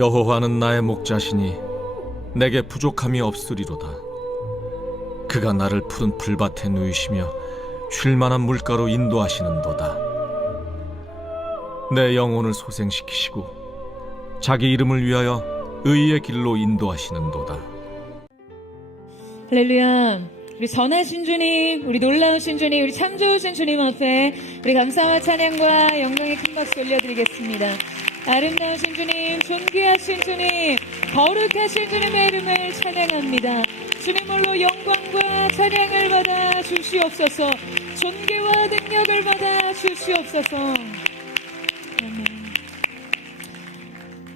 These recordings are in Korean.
여호와는 나의 목자시니 내게 부족함이 없으리로다. 그가 나를 푸른 풀밭에 누이시며 쉴 만한 물가로 인도하시는도다. 내 영혼을 소생시키시고 자기 이름을 위하여 의의 길로 인도하시는도다. 할렐루야. 우리 선하신 주님, 우리 놀라우신 주님, 우리 참 좋으신 주님 앞에 우리 감사와 찬양과 영광의 큰 박수 올려드리겠습니다. 아름다우신 주님, 존귀하신 주님, 거룩하신 주님의 이름을 찬양합니다. 주님으로 영광과 찬양을 받아 주시옵소서. 존귀와 능력을 받아 주시옵소서. 아멘.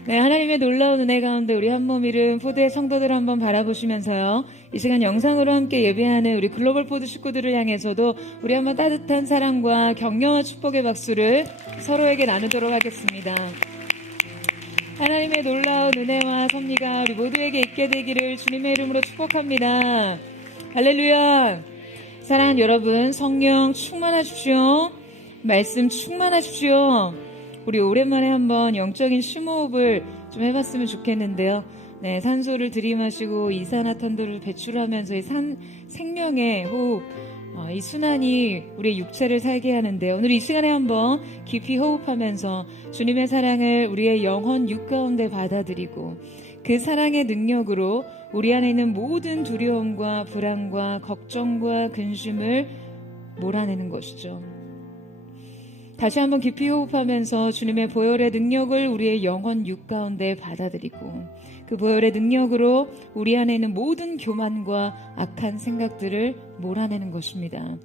네, 하나님의 놀라운 은혜 가운데 우리 한몸 이름 포드의 성도들을 한번 바라보시면서요, 이 시간 영상으로 함께 예배하는 우리 글로벌 포드 식구들을 향해서도 우리 한번 따뜻한 사랑과 격려와 축복의 박수를 서로에게 나누도록 하겠습니다. 하나님의 놀라운 은혜와 섭리가 우리 모두에게 있게 되기를 주님의 이름으로 축복합니다. 할렐루야. 사랑하는 여러분, 성령 충만하십시오. 말씀 충만하십시오. 우리 오랜만에 한번 영적인 심호흡을 좀 해봤으면 좋겠는데요. 네, 산소를 들이마시고 이산화탄소를 배출하면서 이 생명의 호흡, 이 순환이 우리의 육체를 살게 하는데요. 오늘 이 시간에 한번 깊이 호흡하면서 주님의 사랑을 우리의 영혼 육 가운데 받아들이고 그 사랑의 능력으로 우리 안에 있는 모든 두려움과 불안과 걱정과 근심을 몰아내는 것이죠. 다시 한번 깊이 호흡하면서 주님의 보혈의 능력을 우리의 영혼 육 가운데 받아들이고 그 보혈의 능력으로 우리 안에 있는 모든 교만과 악한 생각들을 몰아내는 것입니다.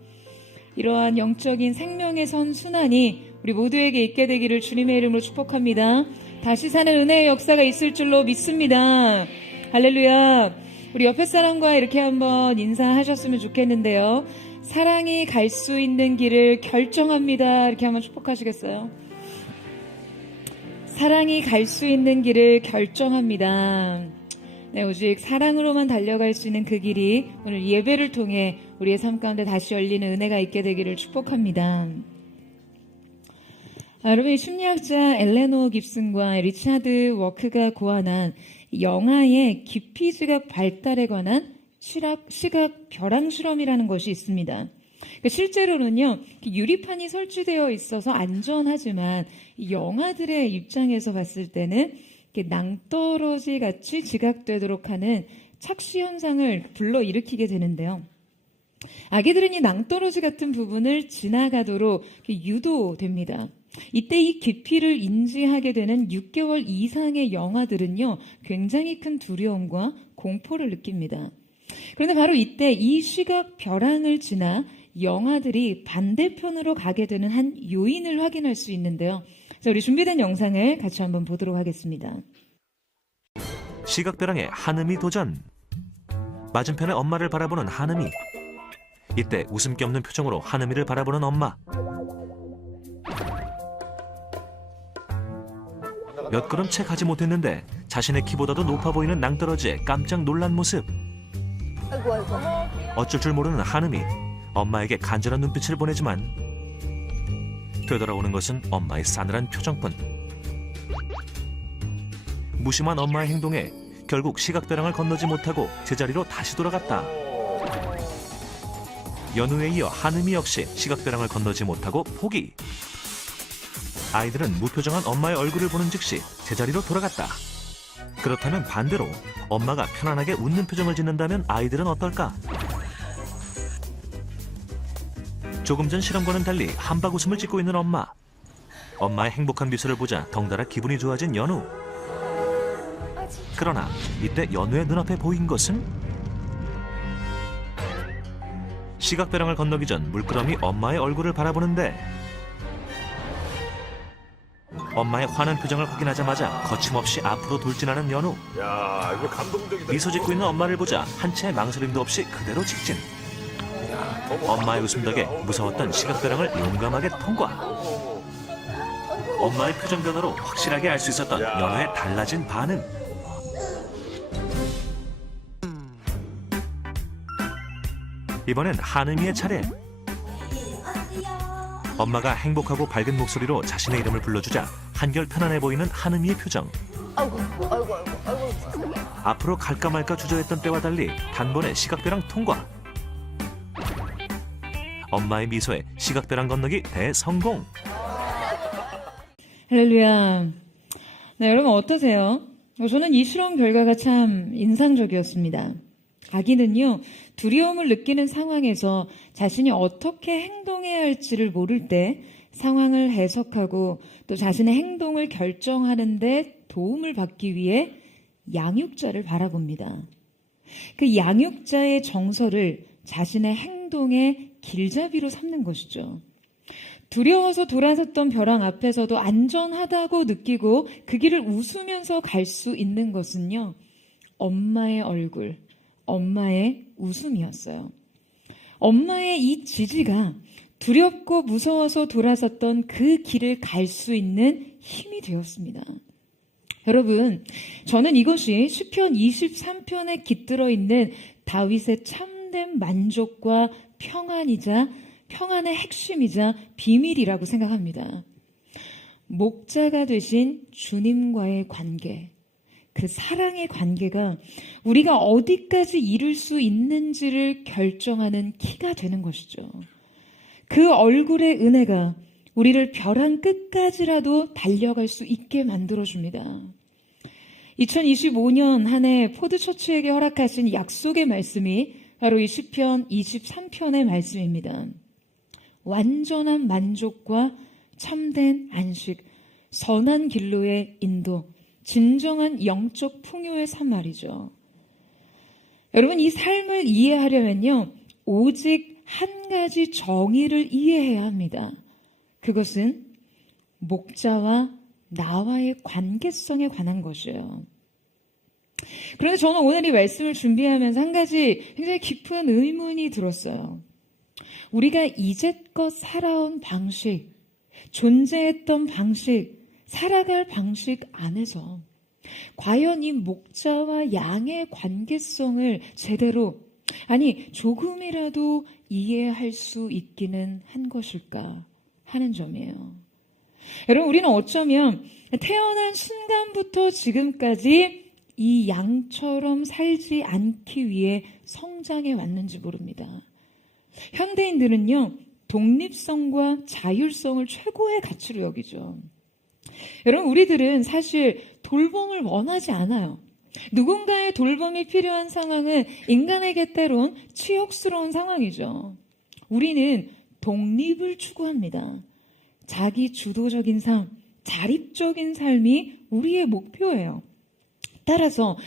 이러한 영적인 생명의 선순환이 우리 모두에게 있게 되기를 주님의 이름으로 축복합니다. 다시 사는 은혜의 역사가 있을 줄로 믿습니다. 할렐루야. 우리 옆에 사람과 이렇게 한번 인사하셨으면 좋겠는데요. 사랑이 갈 수 있는 길을 결정합니다. 이렇게 한번 축복하시겠어요? 사랑이 갈 수 있는 길을 결정합니다. 네, 오직 사랑으로만 달려갈 수 있는 그 길이 오늘 예배를 통해 우리의 삶 가운데 다시 열리는 은혜가 있게 되기를 축복합니다. 여러분, 심리학자 엘레노어 깁슨과 리차드 워크가 고안한 영아의 기피 지각 발달에 관한 시각 벼랑 실험이라는 것이 있습니다. 실제로는요, 유리판이 설치되어 있어서 안전하지만 영아들의 입장에서 봤을 때는 낭떠러지 같이 지각되도록 하는 착시 현상을 불러일으키게 되는데요. 아기들은 이 낭떠러지 같은 부분을 지나가도록 유도됩니다. 이때 이 깊이를 인지하게 되는 6개월 이상의 영아들은요, 굉장히 큰 두려움과 공포를 느낍니다. 그런데 바로 이때 이 시각 벼랑을 지나 영아들이 반대편으로 가게 되는 한 요인을 확인할 수 있는데요. 자, 우리 준비된 영상을 같이 한번 보도록 하겠습니다. 시각벼랑의 한음이 도전. 맞은편에 엄마를 바라보는 한음이. 이때 웃음기 없는 표정으로 한음이를 바라보는 엄마. 몇 걸음 채 가지 못했는데 자신의 키보다도 높아 보이는 낭떠러지에 깜짝 놀란 모습. 아이고 아이고. 어쩔 줄 모르는 한음이 엄마에게 간절한 눈빛을 보내지만 되돌아오는 것은 엄마의 싸늘한 표정뿐. 무심한 엄마의 행동에 결국 시각벼랑을 건너지 못하고 제자리로 다시 돌아갔다. 연우에 이어 한음이 역시 시각벼랑을 건너지 못하고 포기. 아이들은 무표정한 엄마의 얼굴을 보는 즉시 제자리로 돌아갔다. 그렇다면 반대로 엄마가 편안하게 웃는 표정을 짓는다면 아이들은 어떨까? 조금 전 실험과는 달리 한박 웃음을 짓고 있는 엄마. 엄마의 행복한 미소를 보자 덩달아 기분이 좋아진 연우. 그러나 이때 연우의 눈앞에 보인 것은 시각벼랑을 건너기 전 물끄러미 엄마의 얼굴을 바라보는데 엄마의 화난 표정을 확인하자마자 거침없이 앞으로 돌진하는 연우. 야, 이거 감동적이다. 미소 짓고 있는 엄마를 보자 한 채 망설임도 없이 그대로 직진. 엄마의 웃음 덕에 무서웠던 시각벼랑을 용감하게 통과. 엄마의 표정 변화로 확실하게 알 수 있었던 연우의 달라진 반응. 이번엔 한음이의 차례. 엄마가 행복하고 밝은 목소리로 자신의 이름을 불러주자 한결 편안해 보이는 한음이의 표정. 아이고, 아이고, 아이고, 아이고. 앞으로 갈까 말까 주저했던 때와 달리 단번에 시각배랑 통과. 엄마의 미소에 시각배랑 건너기 대성공. 할렐루야. 네, 여러분 어떠세요? 저는 이 실험 결과가 참 인상적이었습니다. 아기는요, 두려움을 느끼는 상황에서 자신이 어떻게 행동해야 할지를 모를 때 상황을 해석하고 또 자신의 행동을 결정하는 데 도움을 받기 위해 양육자를 바라봅니다. 그 양육자의 정서를 자신의 행동의 길잡이로 삼는 것이죠. 두려워서 돌아섰던 벼랑 앞에서도 안전하다고 느끼고 그 길을 웃으면서 갈 수 있는 것은요, 엄마의 얼굴, 엄마의 웃음이었어요. 엄마의 이 지지가 두렵고 무서워서 돌아섰던 그 길을 갈 수 있는 힘이 되었습니다. 여러분, 저는 이것이 시편 23편에 깃들어 있는 다윗의 참된 만족과 평안이자 평안의 핵심이자 비밀이라고 생각합니다. 목자가 되신 주님과의 관계, 그 사랑의 관계가 우리가 어디까지 이룰 수 있는지를 결정하는 키가 되는 것이죠. 그 얼굴의 은혜가 우리를 벼랑 끝까지라도 달려갈 수 있게 만들어줍니다. 2025년 한 해 포드처치에게 허락하신 약속의 말씀이 바로 이 시편 23편의 말씀입니다. 완전한 만족과 참된 안식, 선한 길로의 인도, 진정한 영적 풍요의 삶 말이죠. 여러분, 이 삶을 이해하려면요, 오직 한 가지 정의를 이해해야 합니다. 그것은 목자와 나와의 관계성에 관한 것이에요. 그런데 저는 오늘 이 말씀을 준비하면서 한 가지 굉장히 깊은 의문이 들었어요. 우리가 이제껏 살아온 방식, 존재했던 방식, 살아갈 방식 안에서 과연 이 목자와 양의 관계성을 제대로, 아니 조금이라도 이해할 수 있기는 한 것일까 하는 점이에요. 여러분, 우리는 어쩌면 태어난 순간부터 지금까지 이 양처럼 살지 않기 위해 성장해 왔는지 모릅니다. 현대인들은요, 독립성과 자율성을 최고의 가치로 여기죠. 여러분, 우리들은 사실 돌봄을 원하지 않아요. 누군가의 돌봄이 필요한 상황은 인간에게 때론 치욕스러운 상황이죠. 우리는 독립을 추구합니다. 자기 주도적인 삶, 자립적인 삶이 우리의 목표예요. 따라서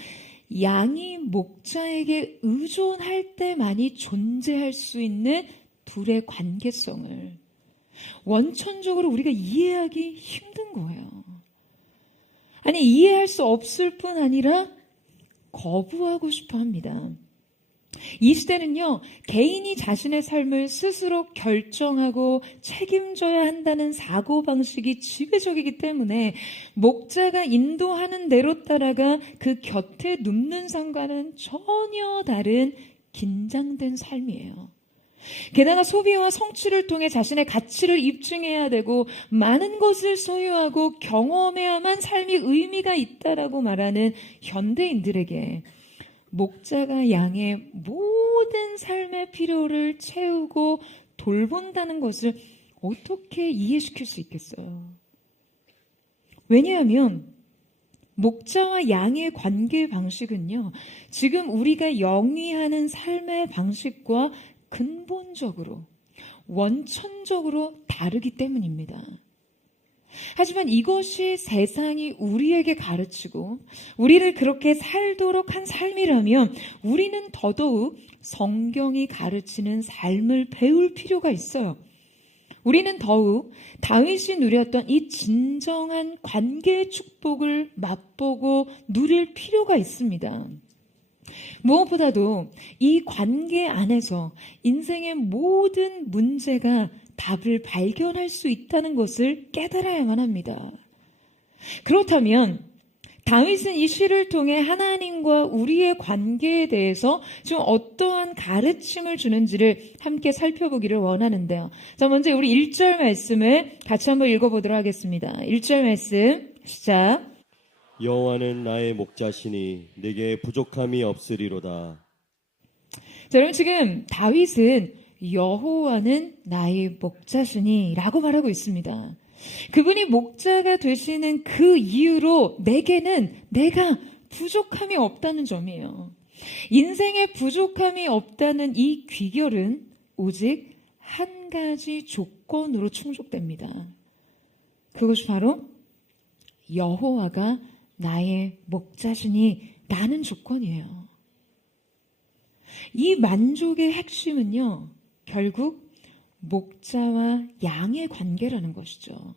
양이 목자에게 의존할 때만이 존재할 수 있는 둘의 관계성을 원천적으로 우리가 이해하기 힘든 거예요. 아니, 이해할 수 없을 뿐 아니라 거부하고 싶어 합니다. 이 시대는요, 개인이 자신의 삶을 스스로 결정하고 책임져야 한다는 사고방식이 지배적이기 때문에 목자가 인도하는 대로 따라가 그 곁에 눕는 삶과는 전혀 다른 긴장된 삶이에요. 게다가 소비와 성취를 통해 자신의 가치를 입증해야 되고 많은 것을 소유하고 경험해야만 삶이 의미가 있다라고 말하는 현대인들에게 목자가 양의 모든 삶의 필요를 채우고 돌본다는 것을 어떻게 이해시킬 수 있겠어요? 왜냐하면 목자와 양의 관계 방식은요, 지금 우리가 영위하는 삶의 방식과 근본적으로, 원천적으로 다르기 때문입니다. 하지만 이것이 세상이 우리에게 가르치고 우리를 그렇게 살도록 한 삶이라면 우리는 더더욱 성경이 가르치는 삶을 배울 필요가 있어요. 우리는 더욱 다윗이 누렸던 이 진정한 관계의 축복을 맛보고 누릴 필요가 있습니다. 무엇보다도 이 관계 안에서 인생의 모든 문제가 답을 발견할 수 있다는 것을 깨달아야만 합니다. 그렇다면 다윗은 이 시를 통해 하나님과 우리의 관계에 대해서 지금 어떠한 가르침을 주는지를 함께 살펴보기를 원하는데요. 자, 먼저 우리 1절 말씀을 같이 한번 읽어보도록 하겠습니다. 1절 말씀 시작. 여호와는 나의 목자시니 내게 부족함이 없으리로다. 자, 여러분 지금 다윗은 여호와는 나의 목자시니 라고 말하고 있습니다. 그분이 목자가 되시는 그 이유로 내게는 내가 부족함이 없다는 점이에요. 인생에 부족함이 없다는 이 귀결은 오직 한 가지 조건으로 충족됩니다. 그것이 바로 여호와가 나의 목자시니 라는 조건이에요. 이 만족의 핵심은요, 결국 목자와 양의 관계라는 것이죠.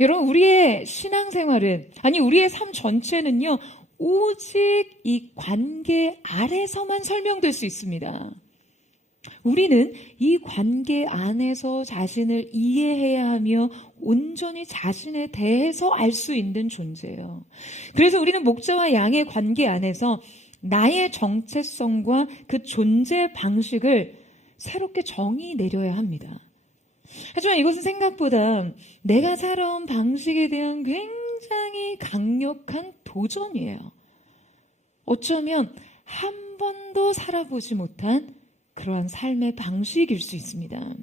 여러분, 우리의 신앙생활은, 아니 우리의 삶 전체는요, 오직 이 관계 아래서만 설명될 수 있습니다. 우리는 이 관계 안에서 자신을 이해해야 하며 온전히 자신에 대해서 알 수 있는 존재예요. 그래서 우리는 목자와 양의 관계 안에서 나의 정체성과 그 존재 방식을 새롭게 정의 내려야 합니다. 하지만 이것은 생각보다 내가 살아온 방식에 대한 굉장히 강력한 도전이에요. 어쩌면 한 번도 살아보지 못한 그러한 삶의 방식일 수 있습니다.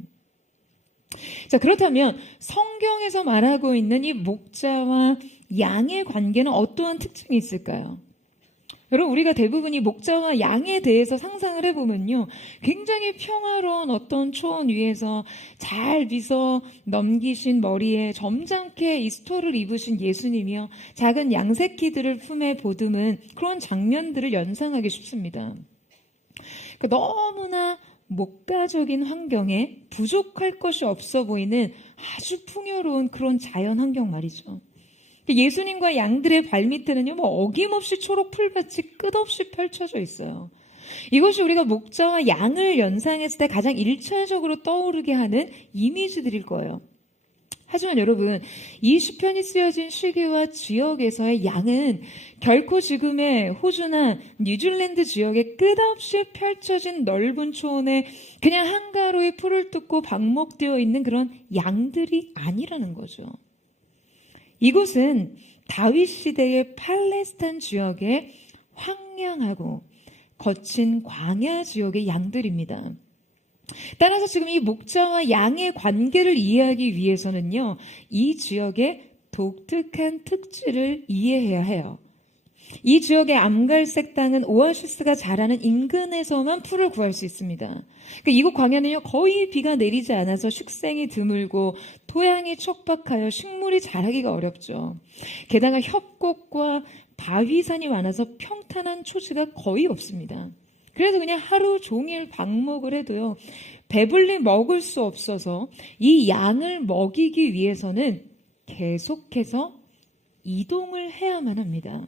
자, 그렇다면 성경에서 말하고 있는 이 목자와 양의 관계는 어떠한 특징이 있을까요? 여러분, 우리가 대부분 이 목자와 양에 대해서 상상을 해보면요, 굉장히 평화로운 어떤 초원 위에서 잘 빗어 넘기신 머리에 점잖게 이 스토를 입으신 예수님이요, 작은 양새끼들을 품에 보듬은 그런 장면들을 연상하기 쉽습니다. 그러니까 너무나 목가적인 환경에 부족할 것이 없어 보이는 아주 풍요로운 그런 자연 환경 말이죠. 예수님과 양들의 발밑에는요, 어김없이 초록 풀밭이 끝없이 펼쳐져 있어요. 이것이 우리가 목자와 양을 연상했을 때 가장 1차적으로 떠오르게 하는 이미지들일 거예요. 하지만 여러분, 이 시편이 쓰여진 시기와 지역에서의 양은 결코 지금의 호주나 뉴질랜드 지역에 끝없이 펼쳐진 넓은 초원에 그냥 한가로이 풀을 뜯고 방목되어 있는 그런 양들이 아니라는 거죠. 이곳은 다윗 시대의 팔레스타인 지역의 황량하고 거친 광야 지역의 양들입니다. 따라서 지금 이 목자와 양의 관계를 이해하기 위해서는요, 이 지역의 독특한 특질을 이해해야 해요. 이 지역의 암갈색 땅은 오아시스가 자라는 인근에서만 풀을 구할 수 있습니다. 그러니까 이곳 광야는요, 거의 비가 내리지 않아서 식생이 드물고 토양이 척박하여 식물이 자라기가 어렵죠. 게다가 협곡과 바위산이 많아서 평탄한 초지가 거의 없습니다. 그래서 그냥 하루 종일 방목을 해도요, 배불리 먹을 수 없어서 이 양을 먹이기 위해서는 계속해서 이동을 해야만 합니다.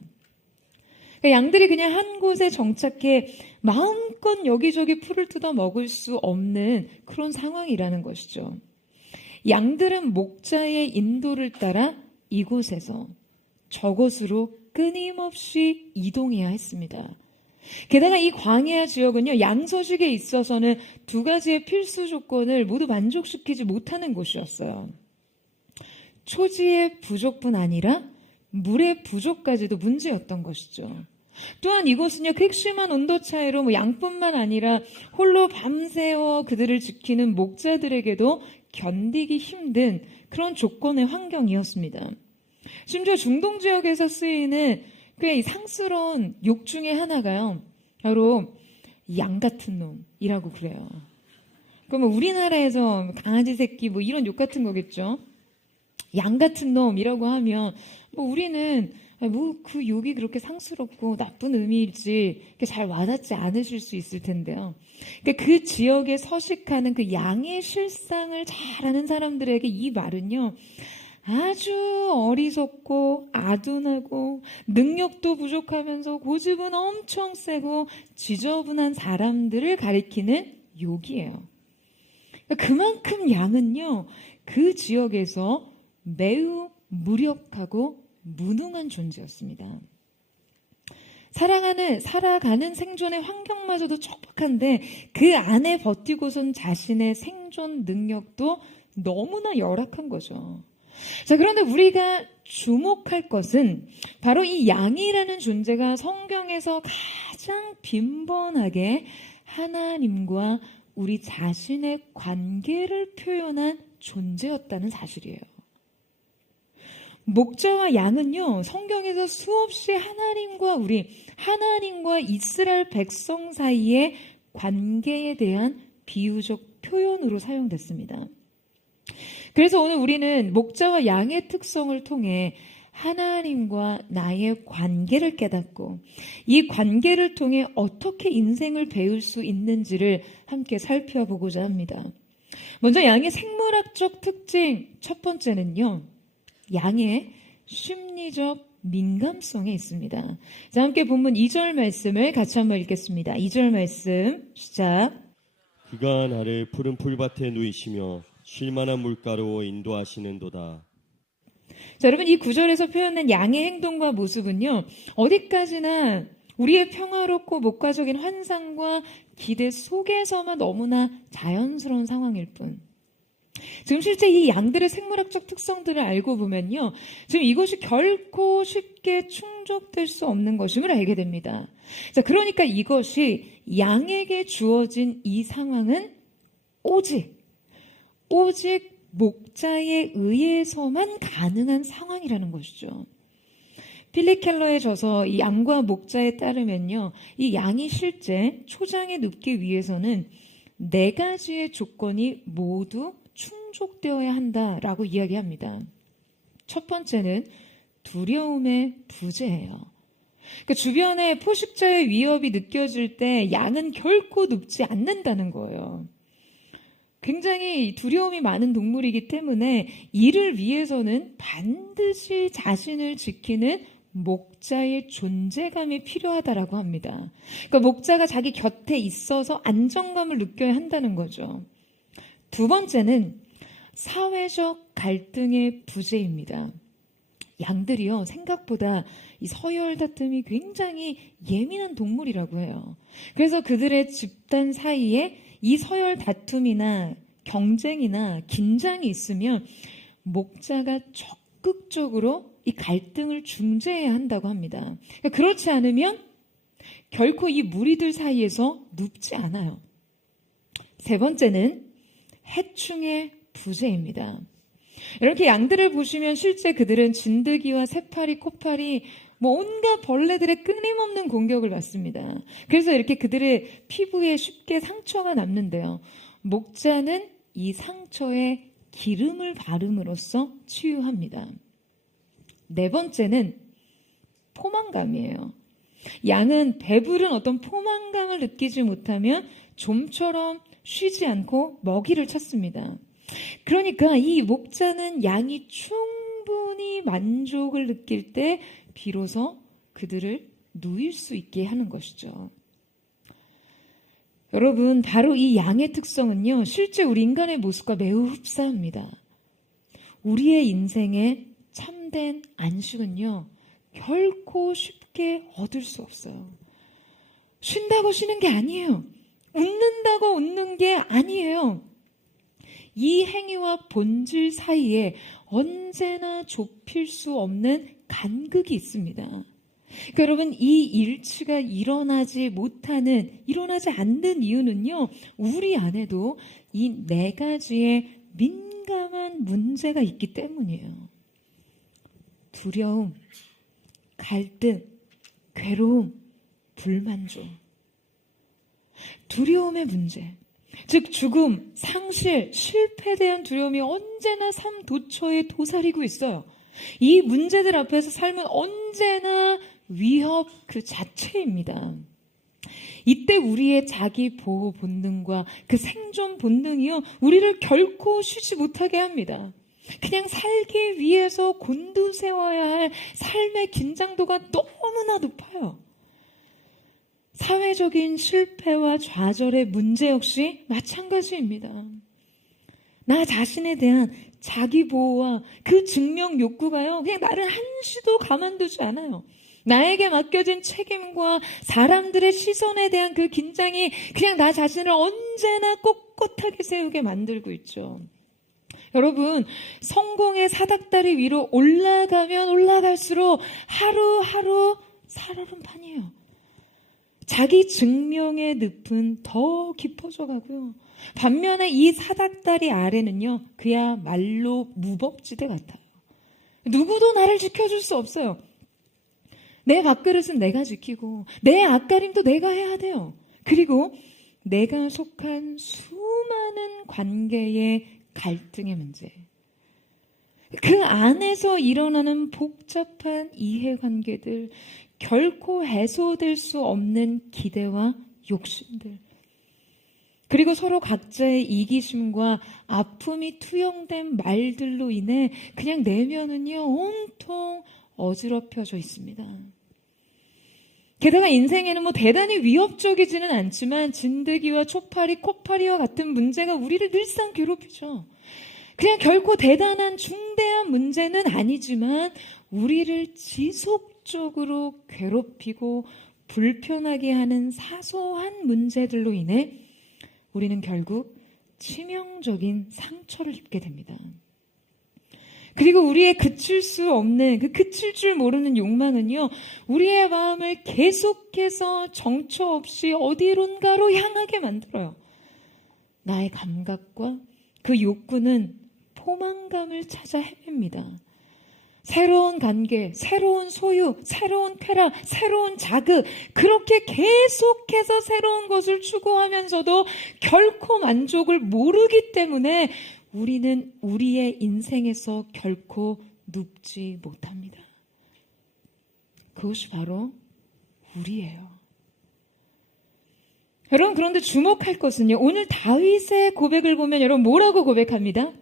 양들이 그냥 한 곳에 정착해 마음껏 여기저기 풀을 뜯어 먹을 수 없는 그런 상황이라는 것이죠. 양들은 목자의 인도를 따라 이곳에서 저곳으로 끊임없이 이동해야 했습니다. 게다가 이 광야 지역은요, 양 서식에 있어서는 두 가지의 필수 조건을 모두 만족시키지 못하는 곳이었어요. 초지의 부족뿐 아니라 물의 부족까지도 문제였던 것이죠. 또한 이곳은요, 극심한 온도 차이로 양뿐만 아니라 홀로 밤새워 그들을 지키는 목자들에게도 견디기 힘든 그런 조건의 환경이었습니다. 심지어 중동 지역에서 쓰이는 꽤 상스러운 욕 중에 하나가요, 바로 양 같은 놈이라고 그래요. 그러면 우리나라에서 강아지 새끼 이런 욕 같은 거겠죠. 양 같은 놈이라고 하면 우리는 그 욕이 그렇게 상스럽고 나쁜 의미일지 잘 와닿지 않으실 수 있을 텐데요. 그러니까 그 지역에 서식하는 그 양의 실상을 잘 아는 사람들에게 이 말은요, 아주 어리석고 아둔하고 능력도 부족하면서 고집은 엄청 세고 지저분한 사람들을 가리키는 욕이에요. 그만큼 양은요, 그 지역에서 매우 무력하고 무능한 존재였습니다. 살아가는 생존의 환경마저도 척박한데 그 안에 버티고선 자신의 생존 능력도 너무나 열악한 거죠. 자, 그런데 우리가 주목할 것은 바로 이 양이라는 존재가 성경에서 가장 빈번하게 하나님과 우리 자신의 관계를 표현한 존재였다는 사실이에요. 목자와 양은요, 성경에서 수없이 하나님과 이스라엘 백성 사이의 관계에 대한 비유적 표현으로 사용됐습니다. 그래서 오늘 우리는 목자와 양의 특성을 통해 하나님과 나의 관계를 깨닫고 이 관계를 통해 어떻게 인생을 배울 수 있는지를 함께 살펴보고자 합니다. 먼저 양의 생물학적 특징 첫 번째는요, 양의 심리적 민감성에 있습니다. 자, 함께 본문 2절 말씀을 같이 한번 읽겠습니다. 2절 말씀 시작. 그가 나를 푸른 풀밭에 누이시며 쉴만한 물가로 인도하시는도다. 자, 여러분, 이 구절에서 표현된 양의 행동과 모습은요, 어디까지나 우리의 평화롭고 목가적인 환상과 기대 속에서만 너무나 자연스러운 상황일 뿐, 지금 실제 이 양들의 생물학적 특성들을 알고 보면요, 지금 이것이 결코 쉽게 충족될 수 없는 것임을 알게 됩니다. 자, 그러니까 이것이 양에게 주어진 이 상황은 오직 목자에 의해서만 가능한 상황이라는 것이죠. 필립 켈러의 저서 이 양과 목자에 따르면요, 이 양이 실제 초장에 눕기 위해서는 4가지의 조건이 모두 충족되어야 한다라고 이야기합니다. 첫 번째는 두려움의 부재예요. 그러니까 주변에 포식자의 위협이 느껴질 때 양은 결코 눕지 않는다는 거예요. 굉장히 두려움이 많은 동물이기 때문에 이를 위해서는 반드시 자신을 지키는 목자의 존재감이 필요하다라고 합니다. 그러니까 목자가 자기 곁에 있어서 안정감을 느껴야 한다는 거죠. 두 번째는 사회적 갈등의 부재입니다. 양들이요, 생각보다 이 서열 다툼이 굉장히 예민한 동물이라고 해요. 그래서 그들의 집단 사이에 이 서열 다툼이나 경쟁이나 긴장이 있으면 목자가 적극적으로 이 갈등을 중재해야 한다고 합니다. 그러니까 그렇지 않으면 결코 이 무리들 사이에서 눕지 않아요. 세 번째는 해충의 부재입니다. 이렇게 양들을 보시면 실제 그들은 진드기와 새파리, 코파리, 온갖 벌레들의 끊임없는 공격을 받습니다. 그래서 이렇게 그들의 피부에 쉽게 상처가 남는데요, 목자는 이 상처에 기름을 바름으로써 치유합니다. 네 번째는 포만감이에요. 양은 배부른 어떤 포만감을 느끼지 못하면 좀처럼 쉬지 않고 먹이를 찾습니다. 그러니까 이 목자는 양이 충분히 만족을 느낄 때 비로소 그들을 누일 수 있게 하는 것이죠. 여러분, 바로 이 양의 특성은요, 실제 우리 인간의 모습과 매우 흡사합니다. 우리의 인생의 참된 안식은요, 결코 쉽게 얻을 수 없어요. 쉰다고 쉬는 게 아니에요. 웃는다고 웃는 게 아니에요. 이 행위와 본질 사이에 언제나 좁힐 수 없는 간극이 있습니다. 그러니까 여러분, 이 일치가 일어나지 않는 이유는요, 우리 안에도 이 4가지의 민감한 문제가 있기 때문이에요. 두려움, 갈등, 괴로움, 불만족. 두려움의 문제, 즉 죽음, 상실, 실패에 대한 두려움이 언제나 삶 도처에 도사리고 있어요. 이 문제들 앞에서 삶은 언제나 위협 그 자체입니다. 이때 우리의 자기 보호 본능과 그 생존 본능이요, 우리를 결코 쉬지 못하게 합니다. 그냥 살기 위해서 곤두세워야 할 삶의 긴장도가 너무나 높아요. 사회적인 실패와 좌절의 문제 역시 마찬가지입니다. 나 자신에 대한 자기 보호와 그 증명 욕구가요, 그냥 나를 한시도 가만두지 않아요. 나에게 맡겨진 책임과 사람들의 시선에 대한 그 긴장이 그냥 나 자신을 언제나 꼿꼿하게 세우게 만들고 있죠. 여러분, 성공의 사닥다리 위로 올라가면 올라갈수록 하루하루 살얼음판이에요. 자기 증명의 늪은 더 깊어져 가고요. 반면에 이 사닥다리 아래는요, 그야말로 무법지대 같아요. 누구도 나를 지켜줄 수 없어요. 내 밥그릇은 내가 지키고 내 앞가림도 내가 해야 돼요. 그리고 내가 속한 수많은 관계의 갈등의 문제, 그 안에서 일어나는 복잡한 이해관계들, 결코 해소될 수 없는 기대와 욕심들, 그리고 서로 각자의 이기심과 아픔이 투영된 말들로 인해 그냥 내면은요 온통 어지럽혀져 있습니다. 게다가 인생에는 뭐 대단히 위협적이지는 않지만 진드기와 초파리, 코파리와 같은 문제가 우리를 늘상 괴롭히죠. 그냥 결코 대단한 중대한 문제는 아니지만 우리를 지속적으로 괴롭히고 불편하게 하는 사소한 문제들로 인해 우리는 결국 치명적인 상처를 입게 됩니다. 그리고 우리의 그칠 수 없는, 그 그칠 줄 모르는 욕망은요, 우리의 마음을 계속해서 정처 없이 어디론가로 향하게 만들어요. 나의 감각과 그 욕구는 포만감을 찾아 헤맵니다. 새로운 관계, 새로운 소유, 새로운 쾌락, 새로운 자극, 그렇게 계속해서 새로운 것을 추구하면서도 결코 만족을 모르기 때문에 우리는 우리의 인생에서 결코 눕지 못합니다. 그것이 바로 우리예요. 여러분, 그런데 주목할 것은요, 오늘 다윗의 고백을 보면 여러분 뭐라고 고백합니다?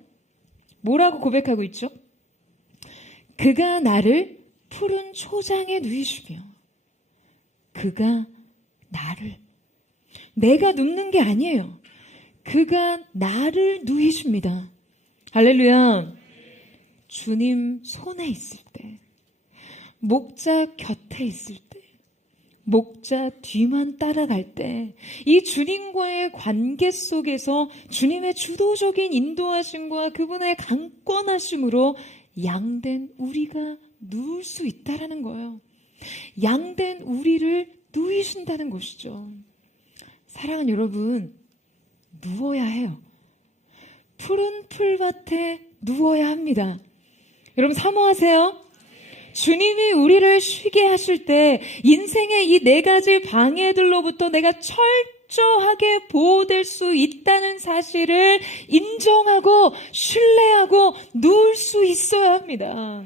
뭐라고 고백하고 있죠? 그가 나를 푸른 초장에 누이시며, 그가 나를, 내가 눕는 게 아니에요. 그가 나를 누이십니다. 할렐루야. 주님 손에 있을 때, 목자 곁에 있을 때, 목자 뒤만 따라갈 때, 이 주님과의 관계 속에서 주님의 주도적인 인도하심과 그분의 강권하심으로 양된 우리가 누울 수 있다라는 거예요. 양된 우리를 누이신다는 것이죠. 사랑하는 여러분, 누워야 해요. 푸른 풀밭에 누워야 합니다. 여러분 사모하세요. 주님이 우리를 쉬게 하실 때 인생의 이 네 가지 방해들로부터 내가 철저하게 보호될 수 있다는 사실을 인정하고 신뢰하고 누울 수 있어야 합니다.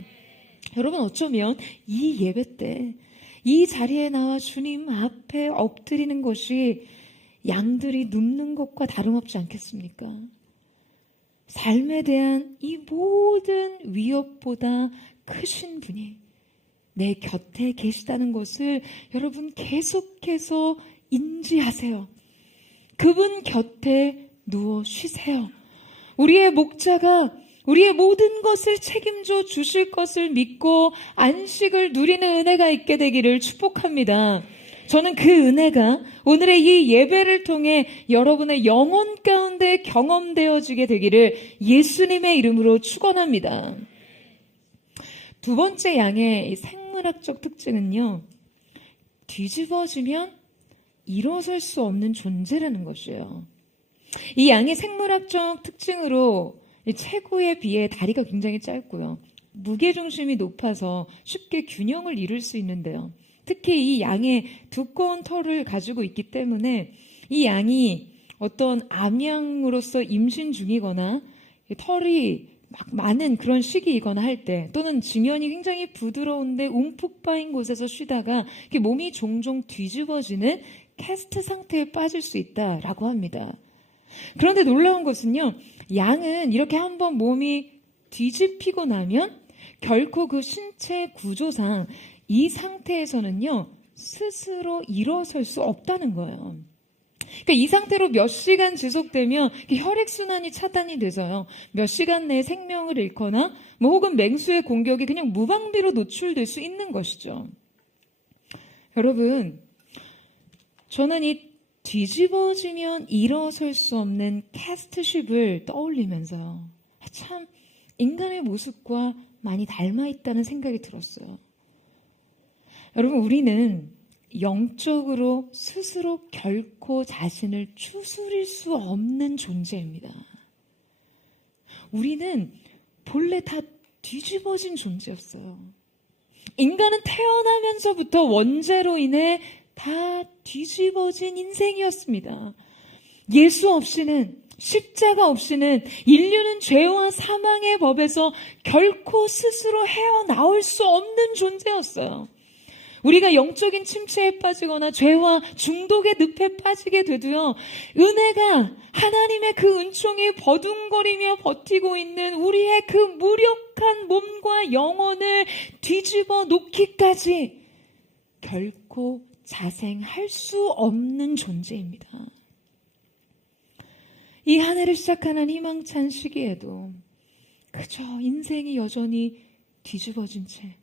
여러분, 어쩌면 이 예배 때 이 자리에 나와 주님 앞에 엎드리는 것이 양들이 눕는 것과 다름없지 않겠습니까? 삶에 대한 이 모든 위협보다 크신 분이 내 곁에 계시다는 것을 여러분 계속해서 인지하세요. 그분 곁에 누워 쉬세요. 우리의 목자가 우리의 모든 것을 책임져 주실 것을 믿고 안식을 누리는 은혜가 있게 되기를 축복합니다. 저는 그 은혜가 오늘의 이 예배를 통해 여러분의 영혼 가운데 경험되어지게 되기를 예수님의 이름으로 축원합니다. 두 번째 양의 이 생물학적 특징은요, 뒤집어지면 일어설 수 없는 존재라는 것이에요. 이 양의 생물학적 특징으로 이 체구에 비해 다리가 굉장히 짧고요, 무게중심이 높아서 쉽게 균형을 이룰 수 있는데요, 특히 이 양의 두꺼운 털을 가지고 있기 때문에 이 양이 어떤 암양으로서 임신 중이거나 털이 막 많은 그런 시기이거나 할 때, 또는 지면이 굉장히 부드러운데 움푹 파인 곳에서 쉬다가 몸이 종종 뒤집어지는 캐스트 상태에 빠질 수 있다라고 합니다. 그런데 놀라운 것은요, 양은 이렇게 한번 몸이 뒤집히고 나면 결코 그 신체 구조상 이 상태에서는요 스스로 일어설 수 없다는 거예요. 그러니까 이 상태로 몇 시간 지속되면 혈액순환이 차단이 돼서요, 몇 시간 내에 생명을 잃거나 뭐 혹은 맹수의 공격이 그냥 무방비로 노출될 수 있는 것이죠. 여러분, 저는 이 뒤집어지면 일어설 수 없는 캐스트쉽을 떠올리면서요, 참 인간의 모습과 많이 닮아 있다는 생각이 들었어요. 여러분, 우리는 영적으로 스스로 결코 자신을 추스릴 수 없는 존재입니다. 우리는 본래 다 뒤집어진 존재였어요. 인간은 태어나면서부터 원죄로 인해 다 뒤집어진 인생이었습니다. 예수 없이는, 십자가 없이는 인류는 죄와 사망의 법에서 결코 스스로 헤어나올 수 없는 존재였어요. 우리가 영적인 침체에 빠지거나 죄와 중독의 늪에 빠지게 돼도요, 은혜가, 하나님의 그 은총이 버둥거리며 버티고 있는 우리의 그 무력한 몸과 영혼을 뒤집어 놓기까지 결코 자생할 수 없는 존재입니다. 이 한 해를 시작하는 희망찬 시기에도 그저 인생이 여전히 뒤집어진 채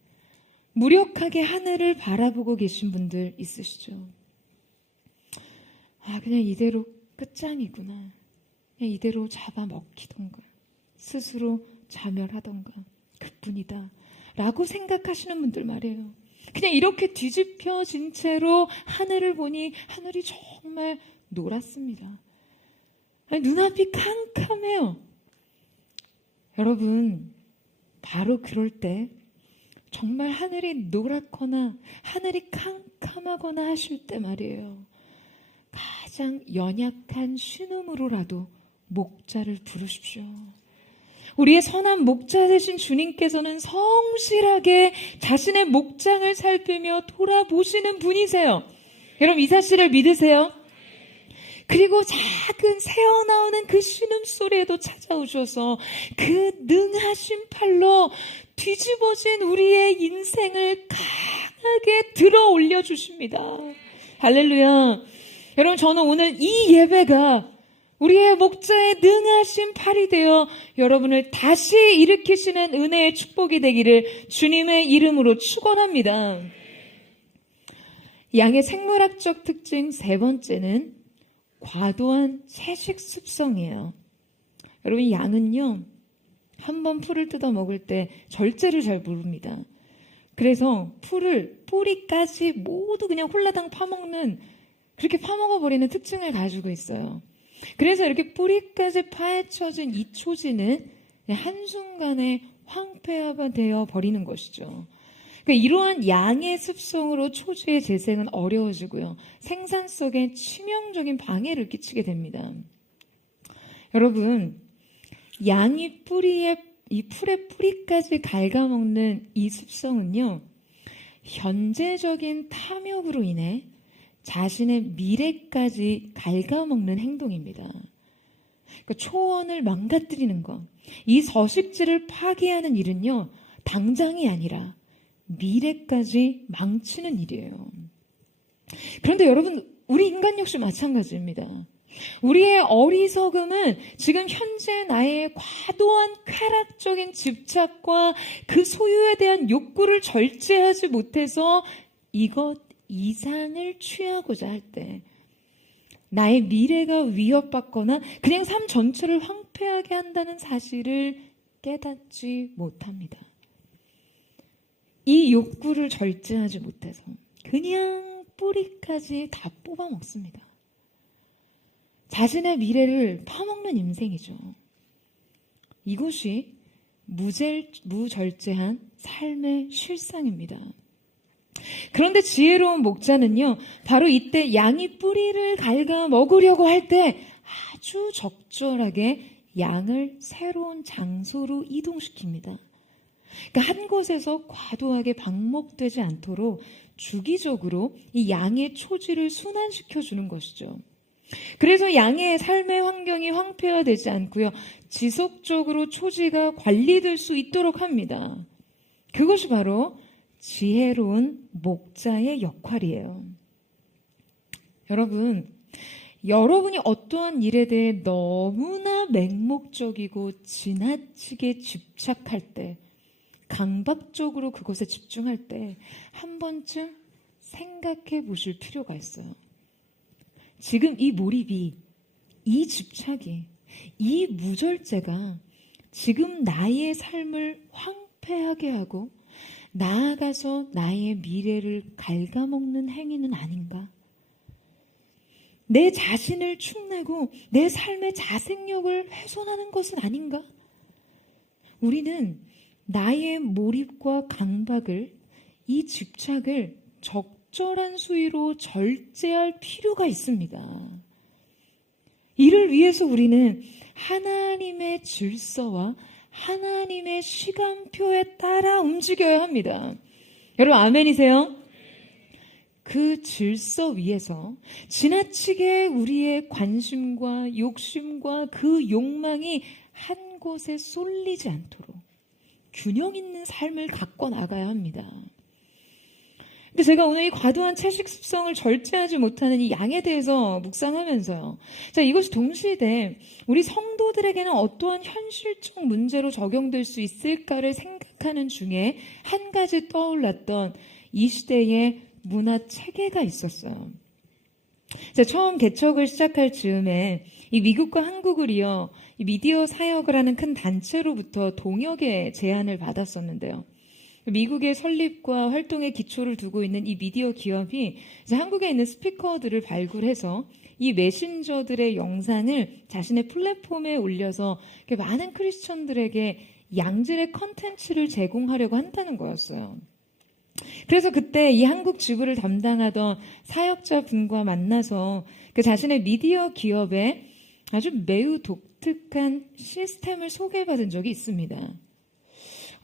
무력하게 하늘을 바라보고 계신 분들 있으시죠? 그냥 이대로 끝장이구나. 그냥 이대로 잡아먹히던가 스스로 자멸하던가 그뿐이다 라고 생각하시는 분들 말이에요. 그냥 이렇게 뒤집혀진 채로 하늘을 보니 하늘이 정말 노랗습니다. 눈앞이 캄캄해요. 여러분, 바로 그럴 때 정말 하늘이 노랗거나 하늘이 캄캄하거나 하실 때 말이에요, 가장 연약한 신음으로라도 목자를 부르십시오. 우리의 선한 목자 되신 주님께서는 성실하게 자신의 목장을 살피며 돌아보시는 분이세요. 여러분, 이 사실을 믿으세요? 그리고 작은 새어나오는 그 신음소리에도 찾아오셔서 그 능하신 팔로 뒤집어진 우리의 인생을 강하게 들어 올려주십니다. 할렐루야. 여러분, 저는 오늘 이 예배가 우리의 목자의 능하신 팔이 되어 여러분을 다시 일으키시는 은혜의 축복이 되기를 주님의 이름으로 축원합니다. 양의 생물학적 특징 세 번째는 과도한 채식 습성이에요. 여러분, 양은요, 한번 풀을 뜯어 먹을 때 절제를 잘 모릅니다. 그래서 풀을 뿌리까지 모두 그냥 홀라당 파먹는, 그렇게 파먹어버리는 특징을 가지고 있어요. 그래서 이렇게 뿌리까지 파헤쳐진 이 초지는 한순간에 황폐화되어 버리는 것이죠. 그러니까 이러한 양의 습성으로 초지의 재생은 어려워지고요, 생산성에 치명적인 방해를 끼치게 됩니다. 여러분, 양이 이 풀의 뿌리까지 갉아먹는 이 습성은요, 현재적인 탐욕으로 인해 자신의 미래까지 갉아먹는 행동입니다. 그러니까 초원을 망가뜨리는 것, 이 서식지를 파괴하는 일은요, 당장이 아니라 미래까지 망치는 일이에요. 그런데 여러분, 우리 인간 역시 마찬가지입니다. 우리의 어리석음은 지금 현재 나의 과도한 쾌락적인 집착과 그 소유에 대한 욕구를 절제하지 못해서 이것 이상을 취하고자 할 때 나의 미래가 위협받거나 그냥 삶 전체를 황폐하게 한다는 사실을 깨닫지 못합니다. 이 욕구를 절제하지 못해서 그냥 뿌리까지 다 뽑아 먹습니다. 자신의 미래를 파먹는 인생이죠. 이것이 무절제한 삶의 실상입니다. 그런데 지혜로운 목자는요, 바로 이때 양이 뿌리를 갉아 먹으려고 할 때 아주 적절하게 양을 새로운 장소로 이동시킵니다. 그러니까 한 곳에서 과도하게 방목되지 않도록 주기적으로 이 양의 초지를 순환시켜 주는 것이죠. 그래서 양의 삶의 환경이 황폐화되지 않고요, 지속적으로 초지가 관리될 수 있도록 합니다. 그것이 바로 지혜로운 목자의 역할이에요. 여러분이 어떠한 일에 대해 너무나 맹목적이고 지나치게 집착할 때, 강박적으로 그것에 집중할 때 한 번쯤 생각해 보실 필요가 있어요. 지금 이 몰입이, 이 집착이, 이 무절제가 지금 나의 삶을 황폐하게 하고 나아가서 나의 미래를 갉아먹는 행위는 아닌가? 내 자신을 축내고 내 삶의 자생력을 훼손하는 것은 아닌가? 우리는 나의 몰입과 강박을, 이 집착을 적절한 수위로 절제할 필요가 있습니다. 이를 위해서 우리는 하나님의 질서와 하나님의 시간표에 따라 움직여야 합니다. 여러분 아멘이세요? 그 질서 위에서 지나치게 우리의 관심과 욕심과 그 욕망이 한 곳에 쏠리지 않도록 균형 있는 삶을 갖고 나가야 합니다. 근데 제가 오늘 이 과도한 채식 습성을 절제하지 못하는 이 양에 대해서 묵상하면서요. 자, 이것이 동시대 우리 성도들에게는 어떠한 현실적 문제로 적용될 수 있을까를 생각하는 중에 한 가지 떠올랐던 이 시대의 문화 체계가 있었어요. 자, 처음 개척을 시작할 즈음에 이 미국과 한국을 이어 이 미디어 사역을 하는 큰 단체로부터 동역의 제안을 받았었는데요. 미국의 설립과 활동에 기초를 두고 있는 이 미디어 기업이 이제 한국에 있는 스피커들을 발굴해서 이 메신저들의 영상을 자신의 플랫폼에 올려서 많은 크리스천들에게 양질의 컨텐츠를 제공하려고 한다는 거였어요. 그래서 그때 이 한국 지부를 담당하던 사역자분과 만나서 그 자신의 미디어 기업에 아주 매우 독특한 시스템을 소개받은 적이 있습니다.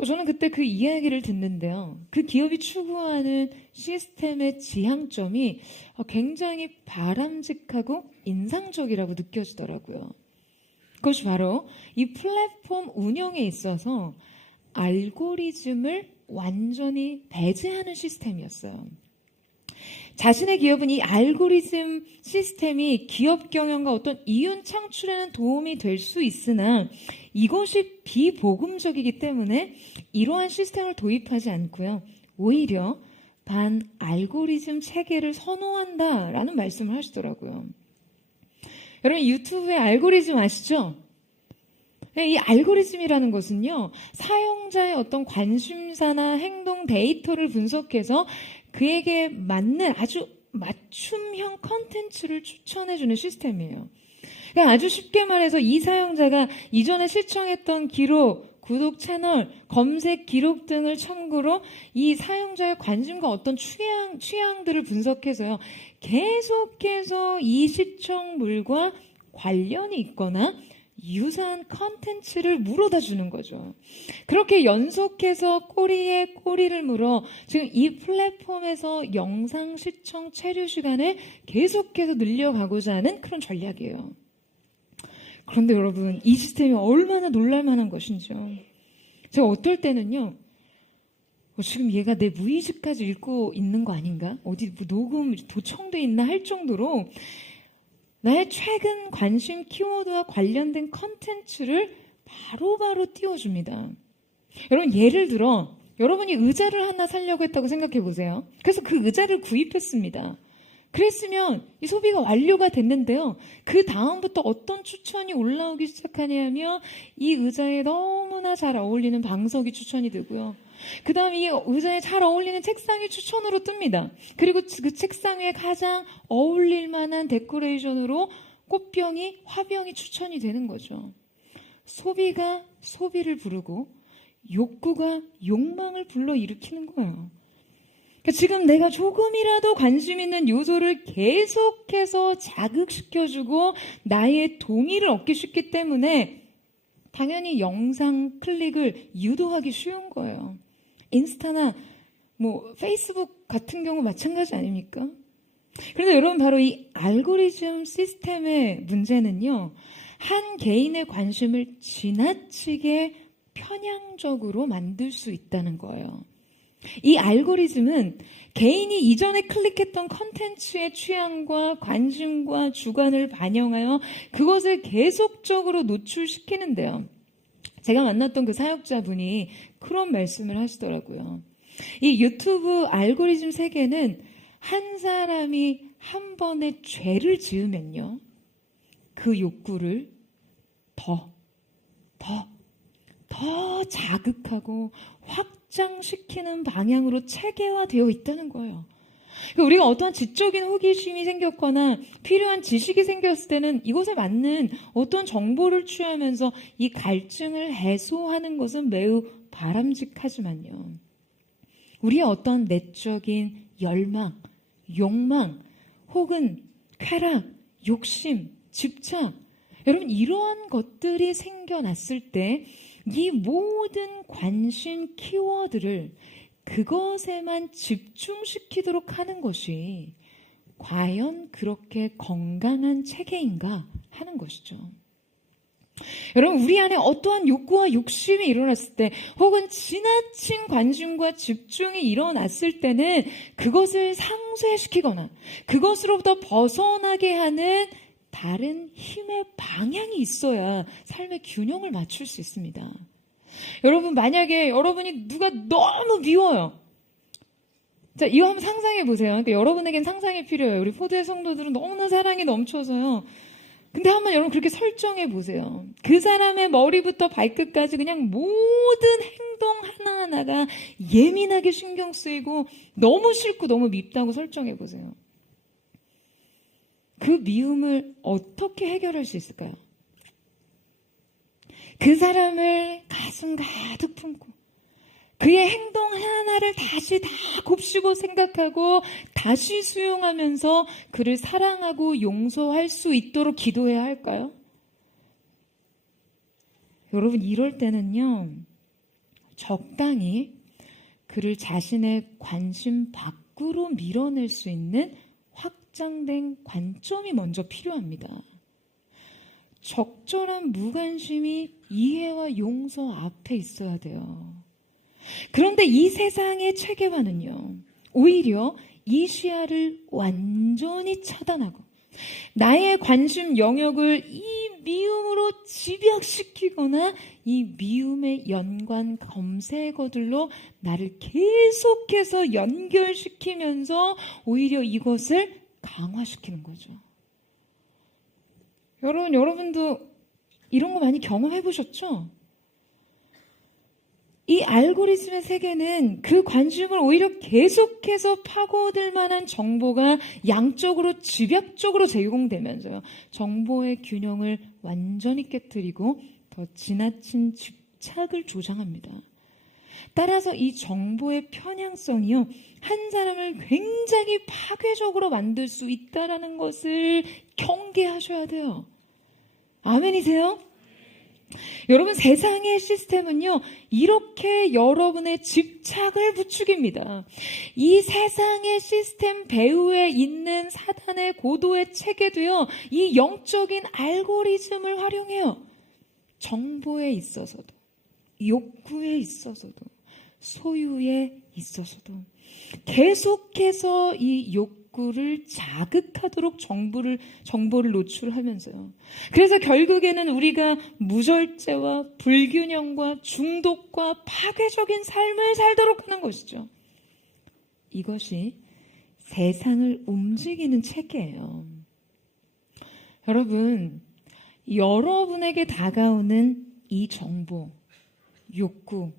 저는 그때 그 이야기를 듣는데요. 그 기업이 추구하는 시스템의 지향점이 굉장히 바람직하고 인상적이라고 느껴지더라고요. 그것이 바로 이 플랫폼 운영에 있어서 알고리즘을 완전히 배제하는 시스템이었어요. 자신의 기업은 이 알고리즘 시스템이 기업 경영과 어떤 이윤 창출에는 도움이 될 수 있으나 이것이 비복음적이기 때문에 이러한 시스템을 도입하지 않고요. 오히려 반 알고리즘 체계를 선호한다라는 말씀을 하시더라고요. 여러분 유튜브의 알고리즘 아시죠? 이 알고리즘이라는 것은요. 사용자의 어떤 관심사나 행동 데이터를 분석해서 그에게 맞는 아주 맞춤형 컨텐츠를 추천해주는 시스템이에요. 그러니까 아주 쉽게 말해서 이 사용자가 이전에 시청했던 기록, 구독 채널, 검색 기록 등을 참고로 이 사용자의 관심과 어떤 취향들을 분석해서요. 계속해서 이 시청물과 관련이 있거나 유사한 컨텐츠를 물어다 주는 거죠. 그렇게 연속해서 꼬리에 꼬리를 물어 지금 이 플랫폼에서 영상 시청 체류 시간을 계속해서 늘려가고자 하는 그런 전략이에요. 그런데 여러분 이 시스템이 얼마나 놀랄만한 것인지요. 제가 어떨 때는요. 지금 얘가 내 무의식까지 읽고 있는 거 아닌가? 어디 뭐 녹음 도청돼 있나 할 정도로 나의 최근 관심 키워드와 관련된 컨텐츠를 바로바로 띄워줍니다. 여러분 예를 들어 여러분이 의자를 하나 사려고 했다고 생각해 보세요. 그래서 그 의자를 구입했습니다. 그랬으면 이 소비가 완료가 됐는데요. 그 다음부터 어떤 추천이 올라오기 시작하냐면 이 의자에 너무나 잘 어울리는 방석이 추천이 되고요. 그 다음 이 의자에 잘 어울리는 책상이 추천으로 뜹니다. 그리고 그 책상 위에 가장 어울릴 만한 데코레이션으로 꽃병이, 화병이 추천이 되는 거죠. 소비가 소비를 부르고 욕구가 욕망을 불러일으키는 거예요. 그러니까 지금 내가 조금이라도 관심 있는 요소를 계속해서 자극시켜주고 나의 동의를 얻기 쉽기 때문에 당연히 영상 클릭을 유도하기 쉬운 거예요. 인스타나 뭐 페이스북 같은 경우 마찬가지 아닙니까? 그런데 여러분 바로 이 알고리즘 시스템의 문제는요. 한 개인의 관심을 지나치게 편향적으로 만들 수 있다는 거예요. 이 알고리즘은 개인이 이전에 클릭했던 컨텐츠의 취향과 관심과 주관을 반영하여 그것을 계속적으로 노출시키는데요. 제가 만났던 그 사역자분이 그런 말씀을 하시더라고요. 이 유튜브 알고리즘 세계는 한 사람이 한 번의 죄를 지으면요. 그 욕구를 더 더 자극하고 확장시키는 방향으로 체계화되어 있다는 거예요. 그러니까 우리가 어떠한 지적인 호기심이 생겼거나 필요한 지식이 생겼을 때는 이것에 맞는 어떤 정보를 취하면서 이 갈증을 해소하는 것은 매우 바람직하지만요. 우리의 어떤 내적인 열망, 욕망, 혹은 쾌락, 욕심, 집착, 여러분 이러한 것들이 생겨났을 때 이 모든 관심 키워드를 그것에만 집중시키도록 하는 것이 과연 그렇게 건강한 체계인가 하는 것이죠. 여러분 우리 안에 어떠한 욕구와 욕심이 일어났을 때 혹은 지나친 관심과 집중이 일어났을 때는 그것을 상쇄시키거나 그것으로부터 벗어나게 하는 다른 힘의 방향이 있어야 삶의 균형을 맞출 수 있습니다. 여러분 만약에 여러분이 누가 너무 미워요. 자, 이거 한번 상상해 보세요. 그러니까 여러분에겐 상상이 필요해요. 우리 포도의 성도들은 너무나 사랑이 넘쳐서요. 근데 한번 여러분 그렇게 설정해 보세요. 그 사람의 머리부터 발끝까지 그냥 모든 행동 하나하나가 예민하게 신경 쓰이고 너무 싫고 너무 밉다고 설정해 보세요. 그 미움을 어떻게 해결할 수 있을까요? 그 사람을 가슴 가득 품고 그의 행동 하나를 다시 다 곱씹어 생각하고 다시 수용하면서 그를 사랑하고 용서할 수 있도록 기도해야 할까요? 여러분 이럴 때는요. 적당히 그를 자신의 관심 밖으로 밀어낼 수 있는 확장된 관점이 먼저 필요합니다. 적절한 무관심이 이해와 용서 앞에 있어야 돼요. 그런데 이 세상의 체계화는요, 오히려 이 시야를 완전히 차단하고 나의 관심 영역을 이 미움으로 집약시키거나 이 미움의 연관 검색어들로 나를 계속해서 연결시키면서 오히려 이것을 강화시키는 거죠. 여러분도 이런 거 많이 경험해 보셨죠? 이 알고리즘의 세계는 그 관심을 오히려 계속해서 파고들 만한 정보가 양적으로 집약적으로 제공되면서요. 정보의 균형을 완전히 깨뜨리고 더 지나친 집착을 조장합니다. 따라서 이 정보의 편향성이요. 한 사람을 굉장히 파괴적으로 만들 수 있다는 것을 경계하셔야 돼요. 아멘이세요? 여러분 세상의 시스템은요 이렇게 여러분의 집착을 부추깁니다. 이 세상의 시스템 배후에 있는 사단의 고도의 체계도요 이 영적인 알고리즘을 활용해요. 정보에 있어서도 욕구에 있어서도 소유에 있어서도 계속해서 이 욕구를 자극하도록 정보를 노출하면서요. 그래서 결국에는 우리가 무절제와 불균형과 중독과 파괴적인 삶을 살도록 하는 것이죠. 이것이 세상을 움직이는 체계예요. 여러분, 여러분에게 다가오는 이 정보, 욕구,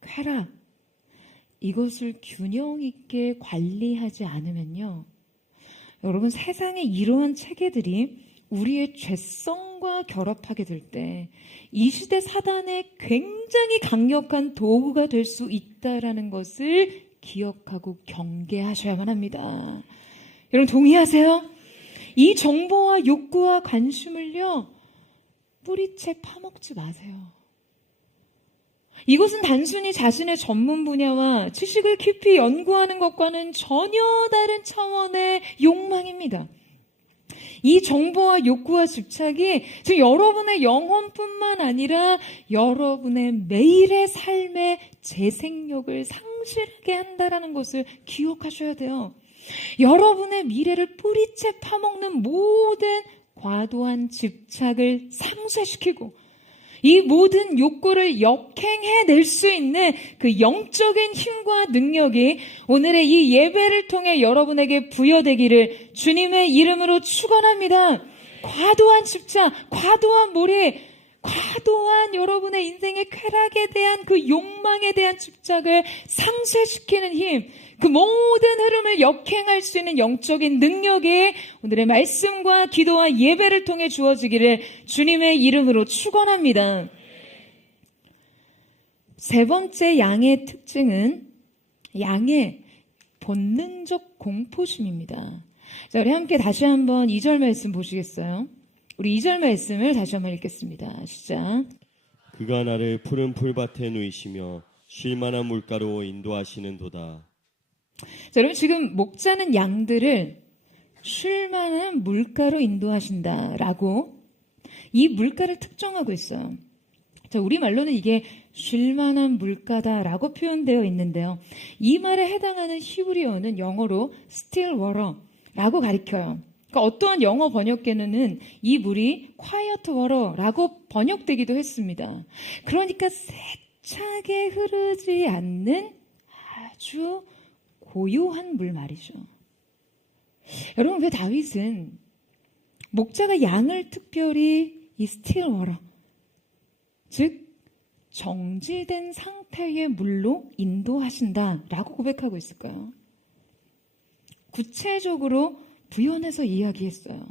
쾌락, 이것을 균형 있게 관리하지 않으면요. 여러분 세상의 이러한 체계들이 우리의 죄성과 결합하게 될 때 이 시대 사단의 굉장히 강력한 도구가 될 수 있다라는 것을 기억하고 경계하셔야만 합니다. 여러분 동의하세요? 이 정보와 욕구와 관심을요. 뿌리채 파먹지 마세요. 이것은 단순히 자신의 전문 분야와 지식을 깊이 연구하는 것과는 전혀 다른 차원의 욕망입니다. 이 정보와 욕구와 집착이 지금 여러분의 영혼뿐만 아니라 여러분의 매일의 삶의 재생력을 상실하게 한다는 것을 기억하셔야 돼요. 여러분의 미래를 뿌리채 파먹는 모든 과도한 집착을 상쇄시키고 이 모든 욕구를 역행해낼 수 있는 그 영적인 힘과 능력이 오늘의 이 예배를 통해 여러분에게 부여되기를 주님의 이름으로 축원합니다. 과도한 집착, 과도한 몰입, 과도한 여러분의 인생의 쾌락에 대한 그 욕망에 대한 집착을 상쇄시키는 힘, 그 모든 흐름을 역행할 수 있는 영적인 능력이 오늘의 말씀과 기도와 예배를 통해 주어지기를 주님의 이름으로 축원합니다. 세 번째 양의 특징은 양의 본능적 공포심입니다. 자, 우리 함께 다시 한번 2절 말씀 보시겠어요? 우리 2절 말씀을 다시 한번 읽겠습니다. 시작. 그가 나를 푸른 풀밭에 누이시며 쉴 만한 물가로 인도하시는도다. 자, 여러분 지금 목자는 양들을 쉴 만한 물가로 인도하신다라고 이 물가를 특정하고 있어요. 자, 우리말로는 이게 쉴 만한 물가다라고 표현되어 있는데요. 이 말에 해당하는 히브리어는 영어로 still water라고 가리켜요. 그러니까 어떠한 영어 번역계는 이 물이 quiet water라고 번역되기도 했습니다. 그러니까 세차게 흐르지 않는 아주 고요한 물 말이죠. 여러분, 왜 다윗은 목자가 양을 특별히 이 still water, 즉 정지된 상태의 물로 인도하신다라고 고백하고 있을까요? 구체적으로 부연해서 이야기했어요.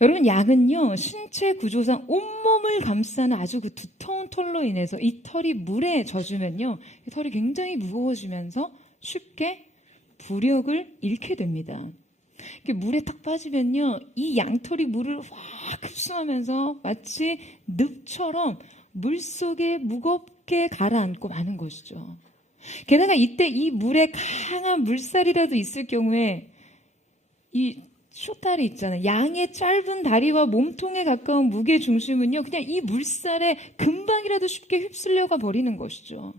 여러분, 양은요 신체 구조상 온몸을 감싸는 아주 그 두터운 털로 인해서 이 털이 물에 젖으면요 이 털이 굉장히 무거워지면서 쉽게 부력을 잃게 됩니다. 물에 딱 빠지면요 이 양털이 물을 확 흡수하면서 마치 늪처럼 물속에 무겁게 가라앉고 마는 것이죠. 게다가 이때 이 물에 강한 물살이라도 있을 경우에 이 쇼다리 있잖아요. 양의 짧은 다리와 몸통에 가까운 무게 중심은요 그냥 이 물살에 금방이라도 쉽게 휩쓸려가 버리는 것이죠.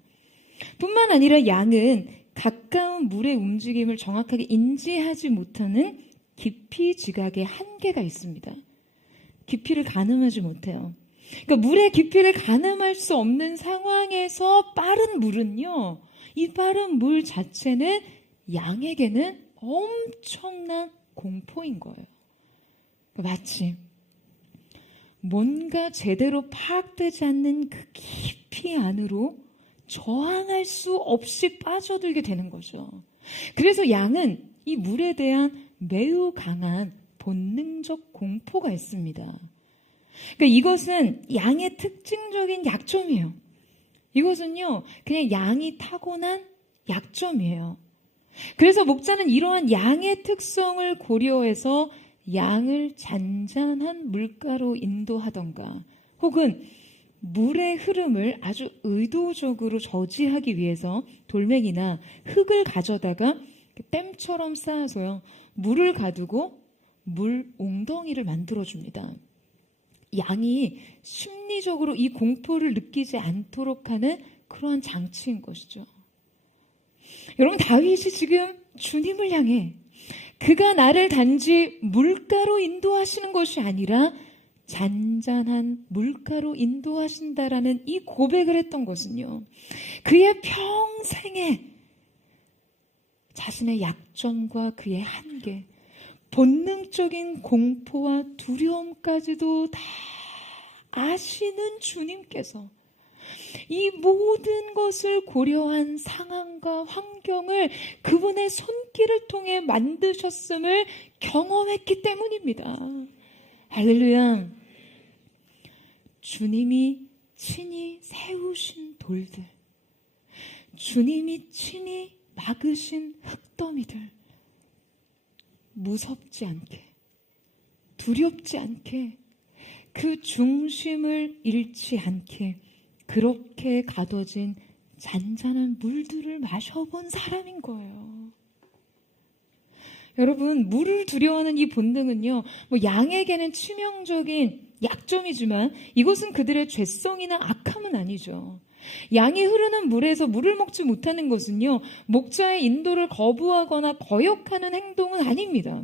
뿐만 아니라 양은 가까운 물의 움직임을 정확하게 인지하지 못하는 깊이 지각의 한계가 있습니다. 깊이를 가늠하지 못해요. 그러니까 물의 깊이를 가늠할 수 없는 상황에서 빠른 물은요, 이 빠른 물 자체는 양에게는 엄청난 공포인 거예요. 마치 뭔가 제대로 파악되지 않는 그 깊이 안으로 저항할 수 없이 빠져들게 되는 거죠. 그래서 양은 이 물에 대한 매우 강한 본능적 공포가 있습니다. 그러니까 이것은 양의 특징적인 약점이에요. 이것은요, 그냥 양이 타고난 약점이에요. 그래서 목자는 이러한 양의 특성을 고려해서 양을 잔잔한 물가로 인도하던가 혹은 물의 흐름을 아주 의도적으로 저지하기 위해서 돌멩이나 흙을 가져다가 댐처럼 쌓아서요 물을 가두고 물 웅덩이를 만들어줍니다. 양이 심리적으로 이 공포를 느끼지 않도록 하는 그러한 장치인 것이죠. 여러분, 다윗이 지금 주님을 향해 그가 나를 단지 물가로 인도하시는 것이 아니라 잔잔한 물가로 인도하신다라는 이 고백을 했던 것은요, 그의 평생에 자신의 약점과 그의 한계, 본능적인 공포와 두려움까지도 다 아시는 주님께서 이 모든 것을 고려한 상황과 환경을 그분의 손길을 통해 만드셨음을 경험했기 때문입니다. 할렐루야. 주님이 친히 세우신 돌들, 주님이 친히 막으신 흙더미들, 무섭지 않게, 두렵지 않게, 그 중심을 잃지 않게 그렇게 가둬진 잔잔한 물들을 마셔본 사람인 거예요. 여러분, 물을 두려워하는 이 본능은요, 양에게는 치명적인 약점이지만 이것은 그들의 죄성이나 악함은 아니죠. 양이 흐르는 물에서 물을 먹지 못하는 것은요, 목자의 인도를 거부하거나 거역하는 행동은 아닙니다.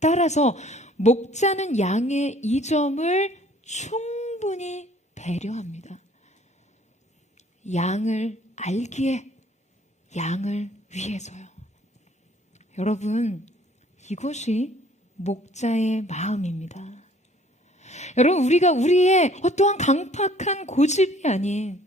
따라서 목자는 양의 이 점을 충분히 배려합니다. 양을 알기에, 양을 위해서요. 여러분, 이것이 목자의 마음입니다. 여러분, 우리가 우리의 어떠한 강팍한 고집이 아닌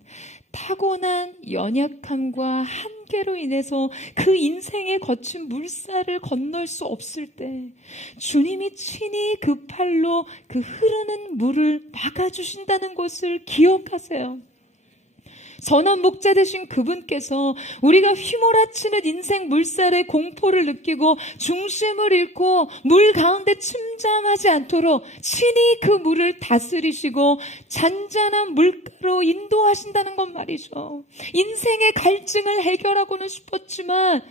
타고난 연약함과 한계로 인해서 그 인생의 거친 물살을 건널 수 없을 때 주님이 친히 그 팔로 그 흐르는 물을 막아주신다는 것을 기억하세요. 선한 목자 되신 그분께서 우리가 휘몰아치는 인생 물살의 공포를 느끼고 중심을 잃고 물 가운데 침잠하지 않도록 친히 그 물을 다스리시고 잔잔한 물가로 인도하신다는 것 말이죠. 인생의 갈증을 해결하고는 싶었지만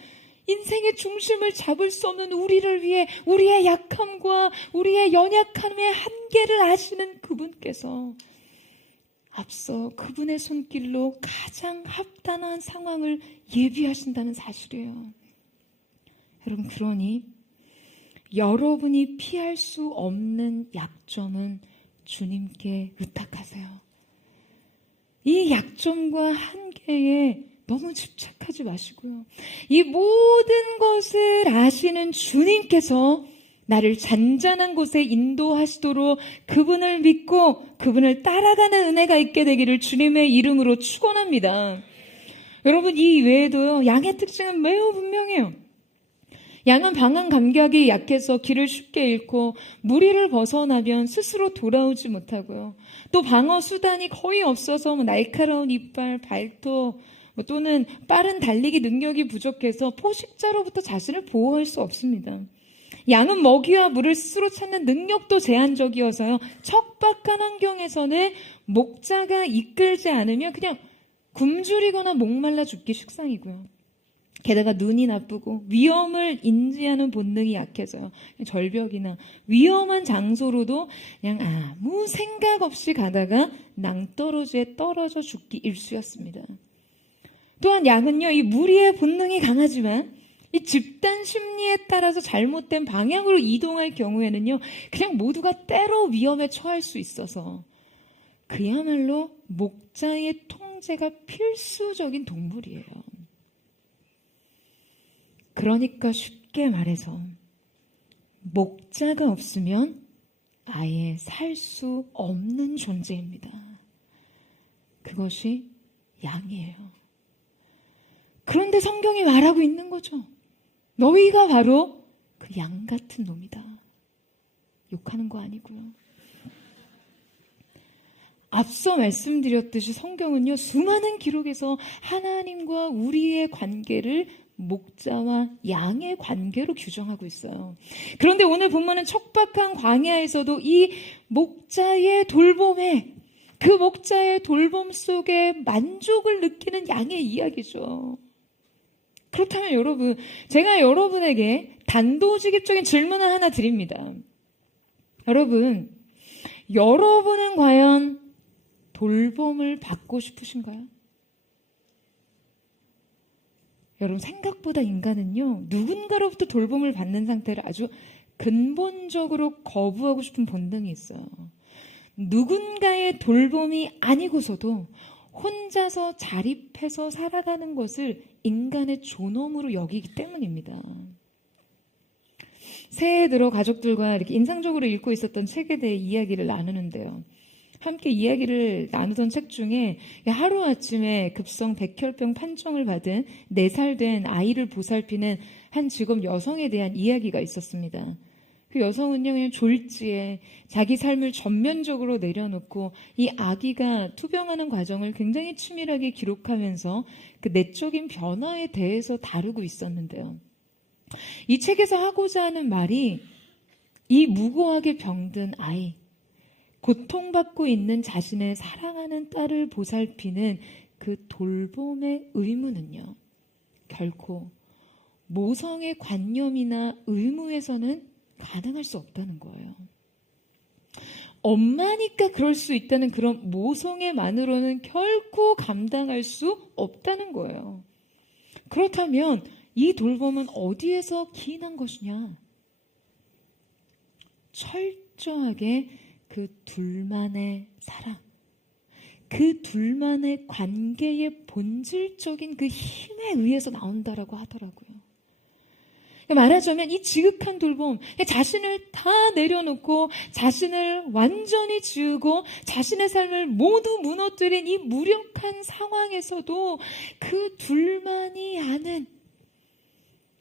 인생의 중심을 잡을 수 없는 우리를 위해 우리의 약함과 우리의 연약함의 한계를 아시는 그분께서 앞서 그분의 손길로 가장 합당한 상황을 예비하신다는 사실이에요. 여러분, 그러니 여러분이 피할 수 없는 약점은 주님께 의탁하세요. 이 약점과 한계에 너무 집착하지 마시고요. 이 모든 것을 아시는 주님께서 나를 잔잔한 곳에 인도하시도록 그분을 믿고 그분을 따라가는 은혜가 있게 되기를 주님의 이름으로 축원합니다. 여러분, 이 외에도요, 양의 특징은 매우 분명해요. 양은 방황 감각이 약해서 길을 쉽게 잃고 무리를 벗어나면 스스로 돌아오지 못하고요. 또 방어 수단이 거의 없어서 날카로운 이빨, 발톱 또는 빠른 달리기 능력이 부족해서 포식자로부터 자신을 보호할 수 없습니다. 양은 먹이와 물을 스스로 찾는 능력도 제한적이어서요. 척박한 환경에서는 목자가 이끌지 않으면 그냥 굶주리거나 목말라 죽기 식상이고요. 게다가 눈이 나쁘고 위험을 인지하는 본능이 약해서요. 절벽이나 위험한 장소로도 그냥 아무 생각 없이 가다가 낭떠러지에 떨어져 죽기 일쑤였습니다. 또한 양은요, 이 무리의 본능이 강하지만 이 집단 심리에 따라서 잘못된 방향으로 이동할 경우에는요, 그냥 모두가 때로 위험에 처할 수 있어서 그야말로 목자의 통제가 필수적인 동물이에요. 그러니까 쉽게 말해서 목자가 없으면 아예 살 수 없는 존재입니다. 그것이 양이에요. 그런데 성경이 말하고 있는 거죠. 너희가 바로 그 양 같은 놈이다. 욕하는 거 아니고요. 앞서 말씀드렸듯이 성경은요, 수많은 기록에서 하나님과 우리의 관계를 목자와 양의 관계로 규정하고 있어요. 그런데 오늘 본문은 척박한 광야에서도 이 목자의 돌봄에, 그 목자의 돌봄 속에 만족을 느끼는 양의 이야기죠. 그렇다면 여러분, 제가 여러분에게 단도직입적인 질문을 하나 드립니다. 여러분은 과연 돌봄을 받고 싶으신가요? 여러분, 생각보다 인간은요, 누군가로부터 돌봄을 받는 상태를 아주 근본적으로 거부하고 싶은 본능이 있어요. 누군가의 돌봄이 아니고서도 혼자서 자립해서 살아가는 것을 인간의 존엄으로 여기기 때문입니다. 새해 들어 가족들과 이렇게 인상적으로 읽고 있었던 책에 대해 이야기를 나누는데요. 함께 이야기를 나누던 책 중에 하루아침에 급성 백혈병 판정을 받은 4살 된 아이를 보살피는 한 직업 여성에 대한 이야기가 있었습니다. 그 여성은요, 그냥 졸지에 자기 삶을 전면적으로 내려놓고 이 아기가 투병하는 과정을 굉장히 치밀하게 기록하면서 그 내적인 변화에 대해서 다루고 있었는데요. 이 책에서 하고자 하는 말이 이 무고하게 병든 아이, 고통받고 있는 자신의 사랑하는 딸을 보살피는 그 돌봄의 의무는요, 결코 모성의 관념이나 의무에서는 가능할 수 없다는 거예요. 엄마니까 그럴 수 있다는 그런 모성애만으로는 결코 감당할 수 없다는 거예요. 그렇다면 이 돌봄은 어디에서 기인한 것이냐? 철저하게 그 둘만의 사랑, 그 둘만의 관계의 본질적인 그 힘에 의해서 나온다라고 하더라고요. 말하자면 이 지극한 돌봄, 자신을 다 내려놓고 자신을 완전히 지우고 자신의 삶을 모두 무너뜨린 이 무력한 상황에서도 그 둘만이 아는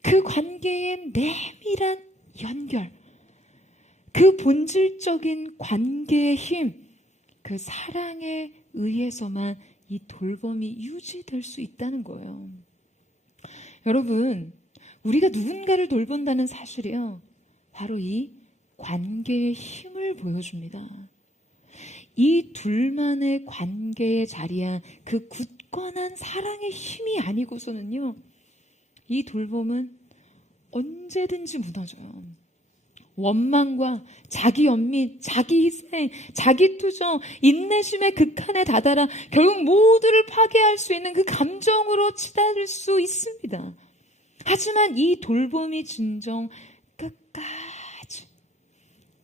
그 관계의 내밀한 연결, 그 본질적인 관계의 힘, 그 사랑에 의해서만 이 돌봄이 유지될 수 있다는 거예요. 여러분, 우리가 누군가를 돌본다는 사실이요, 바로 이 관계의 힘을 보여줍니다. 이 둘만의 관계에 자리한 그 굳건한 사랑의 힘이 아니고서는요, 이 돌봄은 언제든지 무너져요. 원망과 자기 연민, 자기 희생, 자기 투정, 인내심의 극한에 다다라 결국 모두를 파괴할 수 있는 그 감정으로 치달을 수 있습니다. 하지만 이 돌봄이 진정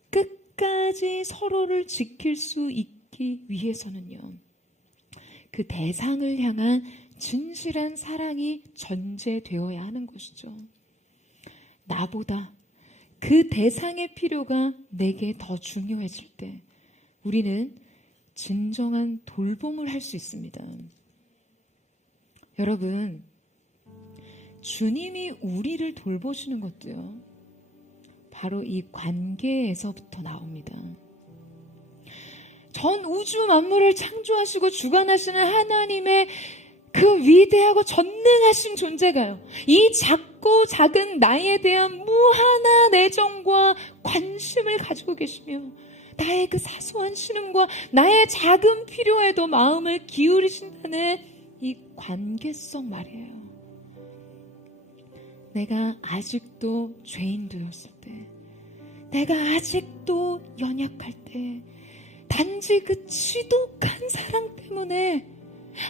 끝까지 서로를 지킬 수 있기 위해서는요, 그 대상을 향한 진실한 사랑이 전제되어야 하는 것이죠. 나보다 그 대상의 필요가 내게 더 중요해질 때 우리는 진정한 돌봄을 할 수 있습니다. 여러분, 주님이 우리를 돌보시는 것도요, 바로 이 관계에서부터 나옵니다. 전 우주 만물을 창조하시고 주관하시는 하나님의 그 위대하고 전능하신 존재가요, 이 작고 작은 나에 대한 무한한 애정과 관심을 가지고 계시며 나의 그 사소한 신음과 나의 작은 필요에도 마음을 기울이신다는 이 관계성 말이에요. 내가 아직도 죄인 되었을 때, 내가 아직도 연약할 때, 단지 그 지독한 사랑 때문에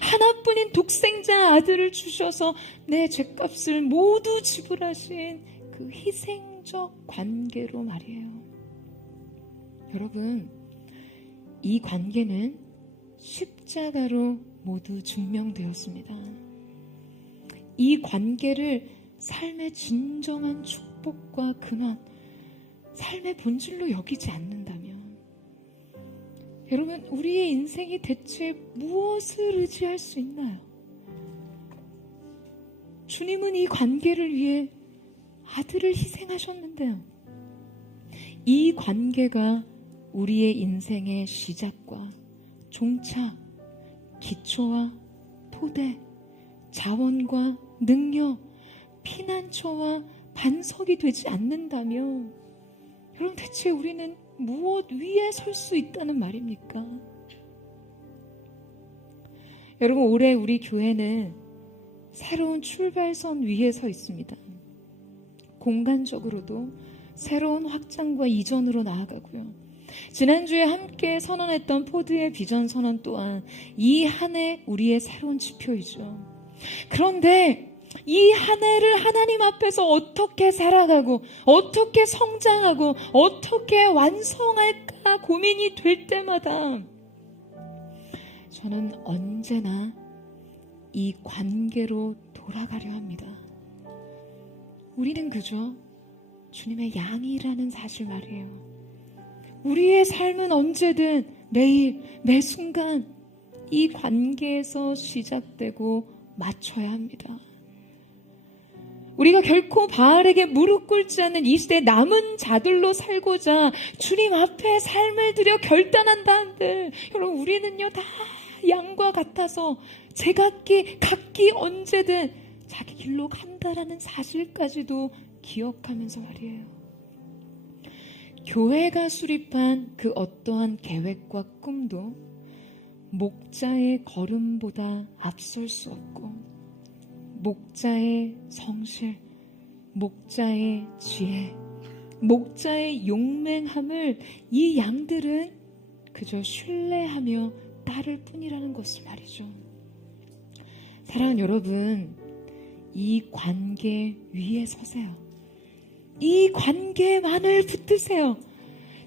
하나뿐인 독생자 아들을 주셔서 내 죄값을 모두 지불하신 그 희생적 관계로 말이에요. 여러분, 이 관계는 십자가로 모두 증명되었습니다. 이 관계를 삶의 진정한 축복과 근원, 삶의 본질로 여기지 않는다면, 여러분, 우리의 인생이 대체 무엇을 의지할 수 있나요? 주님은 이 관계를 위해 아들을 희생하셨는데요, 이 관계가 우리의 인생의 시작과 종착, 기초와 토대, 자원과 능력, 피난처와 반석이 되지 않는다면, 여러분, 대체 우리는 무엇 위에 설 수 있다는 말입니까? 여러분, 올해 우리 교회는 새로운 출발선 위에 서 있습니다. 공간적으로도 새로운 확장과 이전으로 나아가고요. 지난주에 함께 선언했던 포드의 비전 선언 또한 이 한 해 우리의 새로운 지표이죠. 그런데 이 한 해를 하나님 앞에서 어떻게 살아가고 어떻게 성장하고 어떻게 완성할까 고민이 될 때마다 저는 언제나 이 관계로 돌아가려 합니다. 우리는 그저 주님의 양이라는 사실 말이에요. 우리의 삶은 언제든 매일 매 순간 이 관계에서 시작되고 맞춰야 합니다. 우리가 결코 바알에게 무릎 꿇지 않는 이 시대 남은 자들로 살고자 주님 앞에 삶을 들여 결단한다 한들, 여러분, 우리는요 다 양과 같아서 각기 언제든 자기 길로 간다라는 사실까지도 기억하면서 말이에요. 교회가 수립한 그 어떠한 계획과 꿈도 목자의 걸음보다 앞설 수 없고, 목자의 성실, 목자의 지혜, 목자의 용맹함을 이 양들은 그저 신뢰하며 따를 뿐이라는 것을 말이죠. 사랑하는 여러분, 이 관계 위에 서세요. 이 관계만을 붙드세요.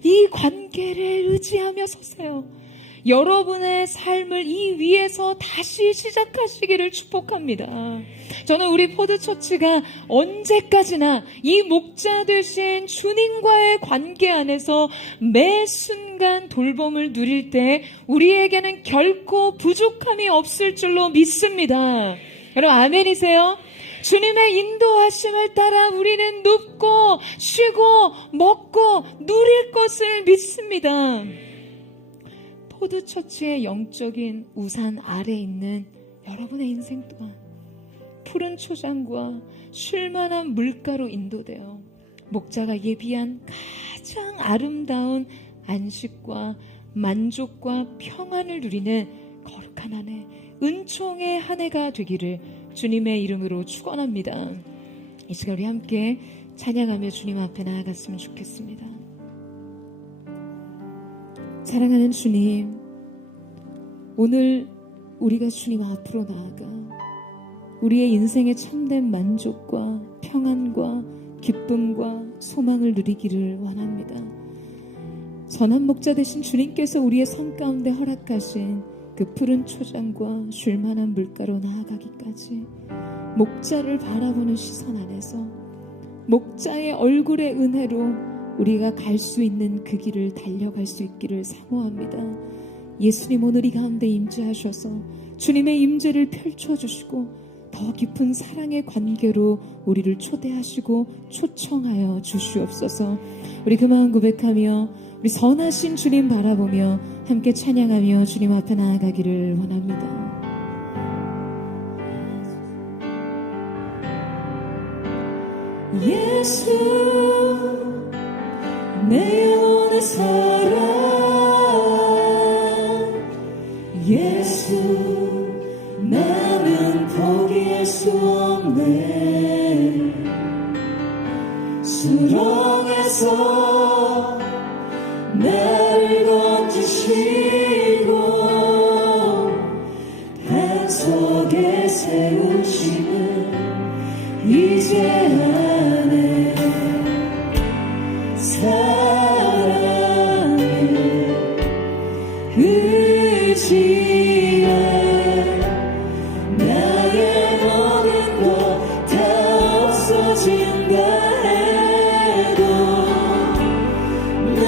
이 관계를 의지하며 서세요. 여러분의 삶을 이 위에서 다시 시작하시기를 축복합니다. 저는 우리 포드처치가 언제까지나 이 목자 되신 주님과의 관계 안에서 매 순간 돌봄을 누릴 때 우리에게는 결코 부족함이 없을 줄로 믿습니다. 여러분 아멘이세요? 주님의 인도하심을 따라 우리는 눕고 쉬고 먹고 누릴 것을 믿습니다. 포드처치의 영적인 우산 아래 있는 여러분의 인생 또한 푸른 초장과 쉴만한 물가로 인도되어 목자가 예비한 가장 아름다운 안식과 만족과 평안을 누리는 거룩한 한 해, 은총의 한 해가 되기를 주님의 이름으로 축원합니다. 이 시간 우리 함께 찬양하며 주님 앞에 나아갔으면 좋겠습니다. 사랑하는 주님, 오늘 우리가 주님 앞으로 나아가 우리의 인생의 참된 만족과 평안과 기쁨과 소망을 누리기를 원합니다. 선한 목자 되신 주님께서 우리의 삶 가운데 허락하신 그 푸른 초장과 쉴만한 물가로 나아가기까지 목자를 바라보는 시선 안에서 목자의 얼굴의 은혜로 우리가 갈 수 있는 그 길을 달려갈 수 있기를 사모합니다. 예수님 오늘 이 가운데 임재하셔서 주님의 임재를 펼쳐주시고 더 깊은 사랑의 관계로 우리를 초대하시고 초청하여 주시옵소서. 우리 그 마음 고백하며 우리 선하신 주님 바라보며 함께 찬양하며 주님 앞에 나아가기를 원합니다. 예수 내 영혼의 사랑 예수 나는 포기할 수 없네 수렁에서 나를 건지시고 반석에 세우시는 이제 안에 사랑에 의지해 나의 모든 것 다 없어진다 해도 내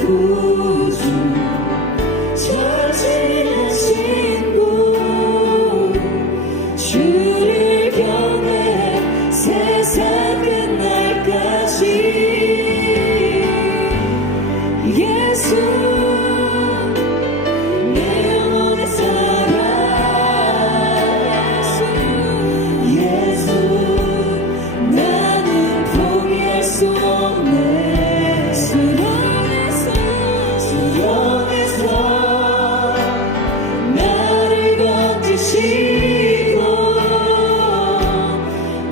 구주 처지는 친구 주를 경외 세상 끝날까지 예수 내 영혼의 사랑 예수 나는 포기할 수 없네 수렁에서 나를 건지시고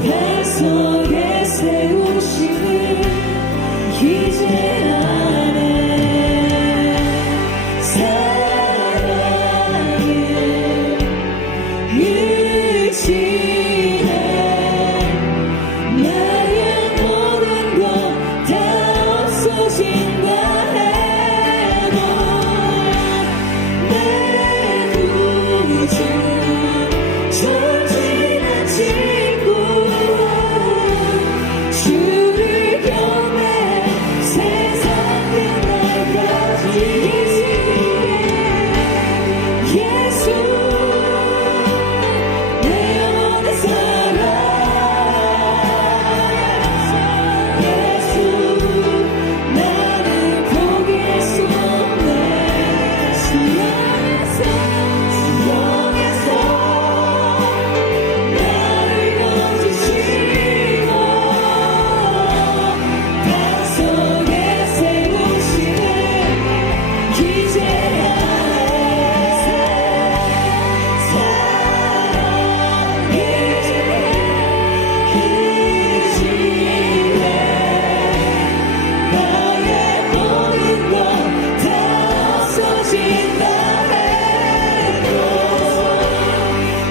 반석에 세우시는 이제 안에 사랑에 의지해 나의 모든 것 다 없어진다 해도 내 구주 절친한 친구 주를 경외 세상 끝날까지 예수 내 영혼의 사랑 예수 나는 포기할 수 없네 수렁에서 나를 건지시고 반석에 세우시는 이제 나의 모든 것 다 없어진다 해도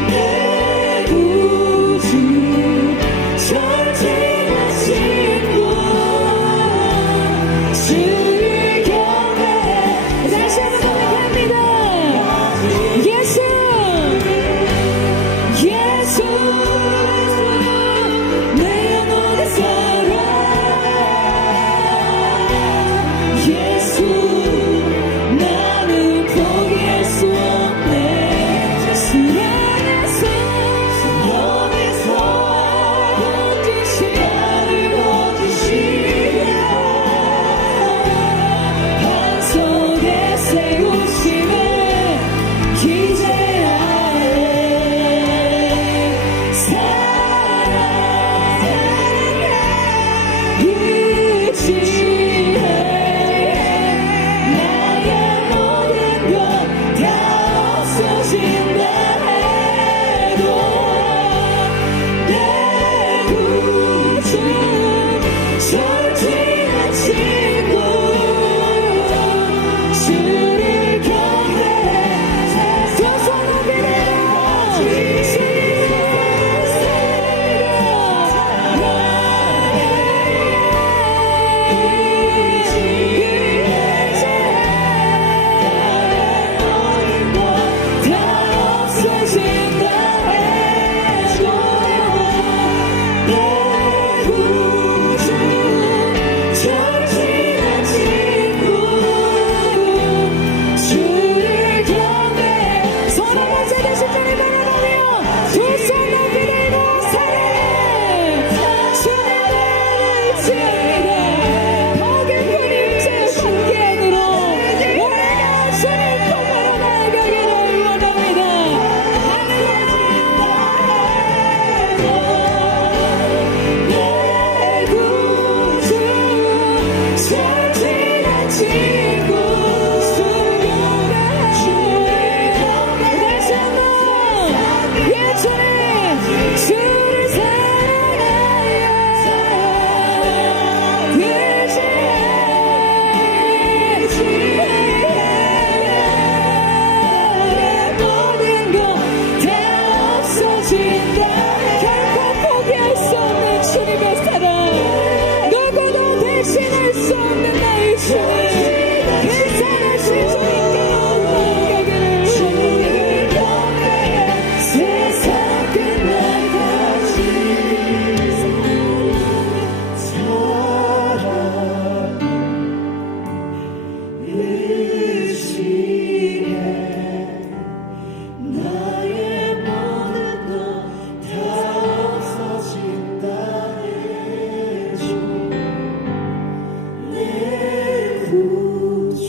내 구주 절친한 친구 주를 경외해 다시 한번 통로로 나아가기를 원합니다. 내 구주 절친한 친구 다시 한번 예전에 주를 사랑하여 모든 것 다 없어진다. 결코 포기할 수 없는 주님의 사랑, 누구도 대신할 수 없는 나의 주님, 그 사랑하신 주님께 나아가기를 원해. 세상 끝날까지 나의 모든 것 다 없어진다. 내 구주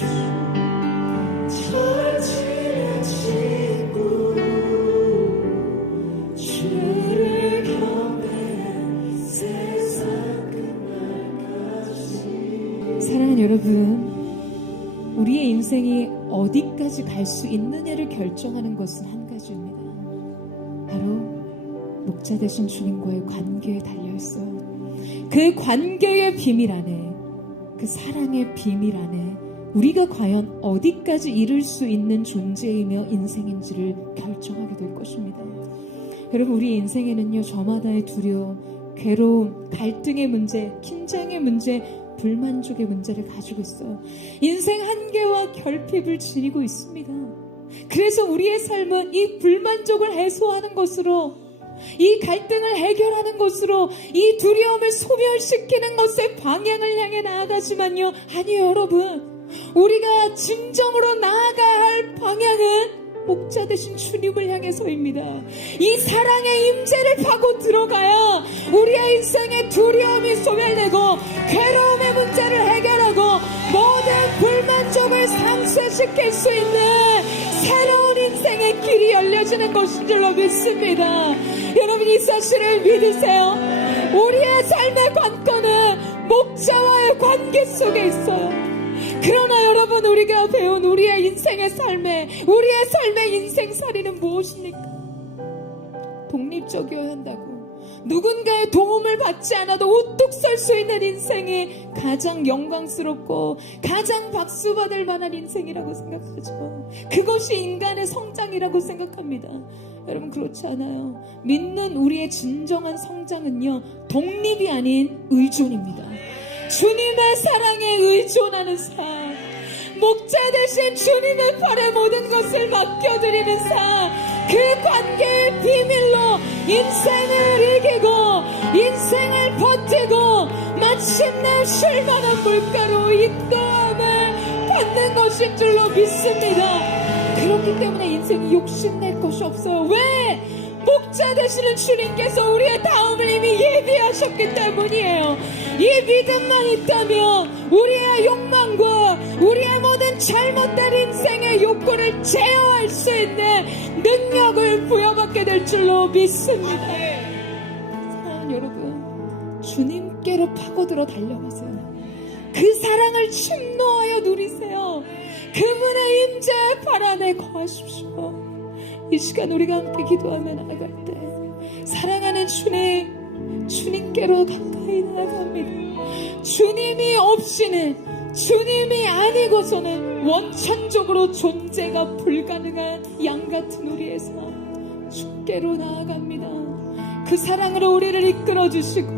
절친한 친구 주를 경배해 세상 끝날까지. 사랑하는 여러분, 우리의 인생이 어디까지 갈 수 있느냐를 결정하는 것은 한 가지입니다. 바로 목자 되신 주님과의 관계에 달려있어요. 그 관계의 비밀 안에, 그 사랑의 비밀 안에 우리가 과연 어디까지 이룰 수 있는 존재이며 인생인지를 결정하게 될 것입니다. 여러분, 우리 인생에는요, 저마다의 두려움, 괴로움, 갈등의 문제, 긴장의 문제, 불만족의 문제를 가지고 있어요. 인생 한계와 결핍을 지니고 있습니다. 그래서 우리의 삶은 이 불만족을 해소하는 것으로, 이 갈등을 해결하는 것으로, 이 두려움을 소멸시키는 것의 방향을 향해 나아가지만요, 아니요 여러분, 우리가 진정으로 나아가야 할 방향은 목자 되신 주님을 향해서입니다. 이 사랑의 임재를 파고 들어가야 우리의 인생의 두려움이 소멸되고 괴로움의 문제를 해결하고 모든 불만족을 상쇄시킬 수 있는 새로운 인생의 길이 열려지는 것인 줄로 믿습니다. 여러분, 이 사실을 믿으세요. 우리의 삶의 관건은 목자와의 관계 속에 있어요. 그러나 여러분, 우리가 배운 우리의 인생의 삶에, 우리의 삶의 인생살이는 무엇입니까? 독립적이어야 한다고, 누군가의 도움을 받지 않아도 우뚝 설 수 있는 인생이 가장 영광스럽고 가장 박수받을 만한 인생이라고 생각하죠. 그것이 인간의 성장이라고 생각합니다. 여러분, 그렇지 않아요. 믿는 우리의 진정한 성장은요, 독립이 아닌 의존입니다. 주님의 사랑에 의존하는 삶, 목자 되신 주님의 팔에 모든 것을 맡겨드리는 삶, 그 관계의 비밀로 인생을 이기고 인생을 버티고 마침내 쉴만한 물가로 인도함을 받는 것인 줄로 믿습니다. 그렇기 때문에 인생이 욕심낼 것이 없어요. 왜? 목자 되시는 주님께서 우리의 다음을 이미 예비하셨기 때문이에요. 이 믿음만 있다면 우리의 욕망과 우리의 모든 잘못된 인생의 욕구를 제어할 수 있는 능력을 부여받게 될 줄로 믿습니다. 사랑하는 여러분, 주님께로 파고들어 달려가세요. 그 사랑을 침노하여 누리세요. 그분의 임재의 발 안에 거하십시오. 이 시간 우리가 함께 기도하며 나아갈 때 사랑하는 주님, 주님께로 가까이 나아갑니다. 주님이 없이는, 주님이 아니고서는 원천적으로 존재가 불가능한 양같은 우리의 삶, 주께로 나아갑니다. 그 사랑으로 우리를 이끌어주시고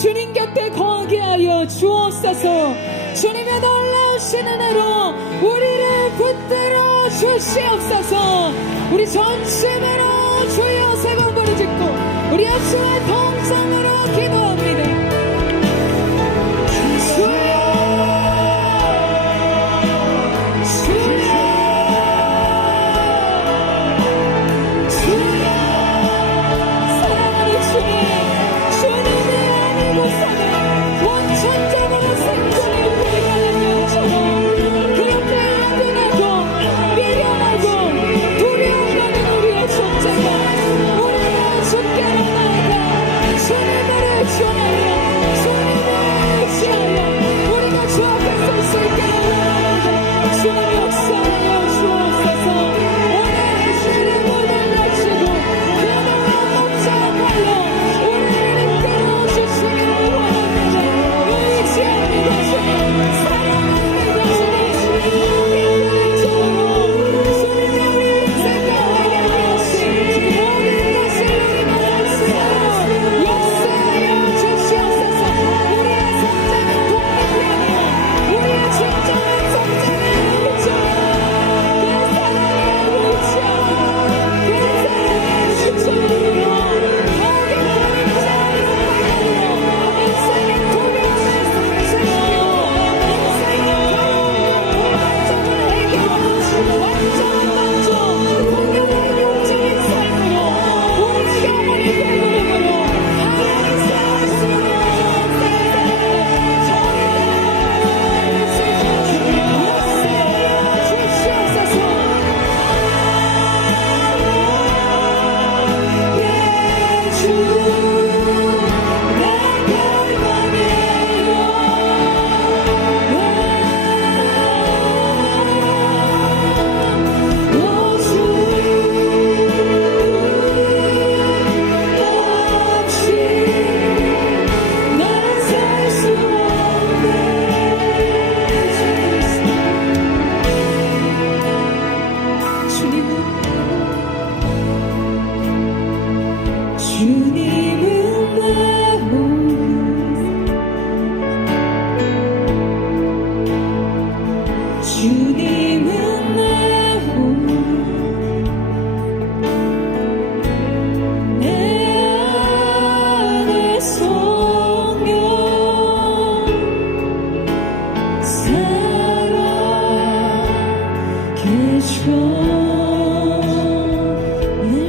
주님 곁에 거하게 하여 주옵소서. 주님의 놀라우신 은혜로 우리를 붙들어 주시옵소서. 우리 전심으로 주여 세 번 부르짖고 우리 합심의 통성으로 기도합니다. 주여, 주여, 주여. 사랑하는 주님, 주님이 아니고서는 원천적으로 생존이 불가능한 영처럼 그렇게 아둔하고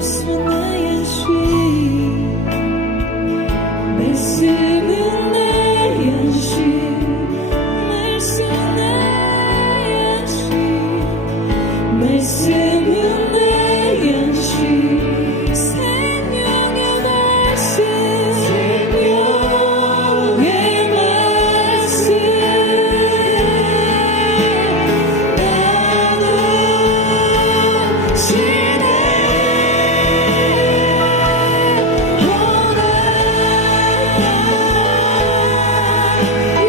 말씀은 나의 안식 말씀은 나의 안식 말씀은 나의 안식 말씀은 나의 안식 생명의 말씀 생명의 말씀 나는 지내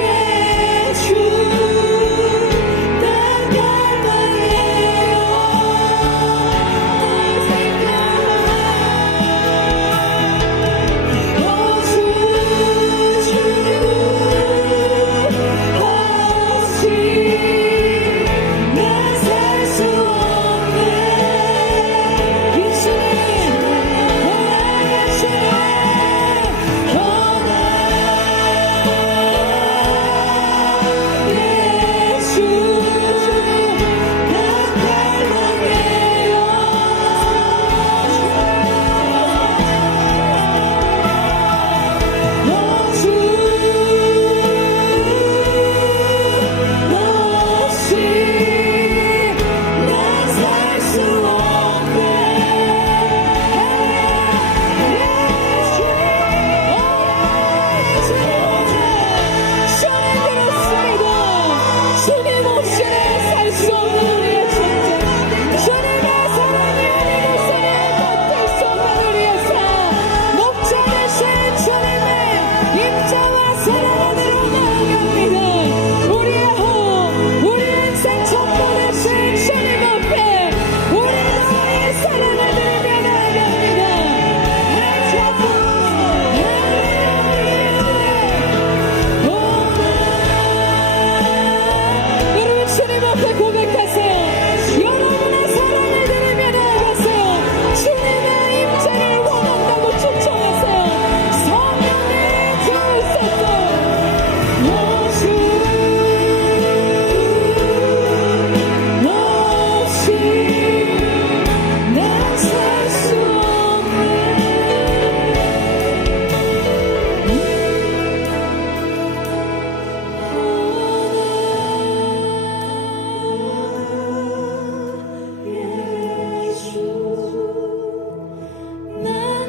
예수 난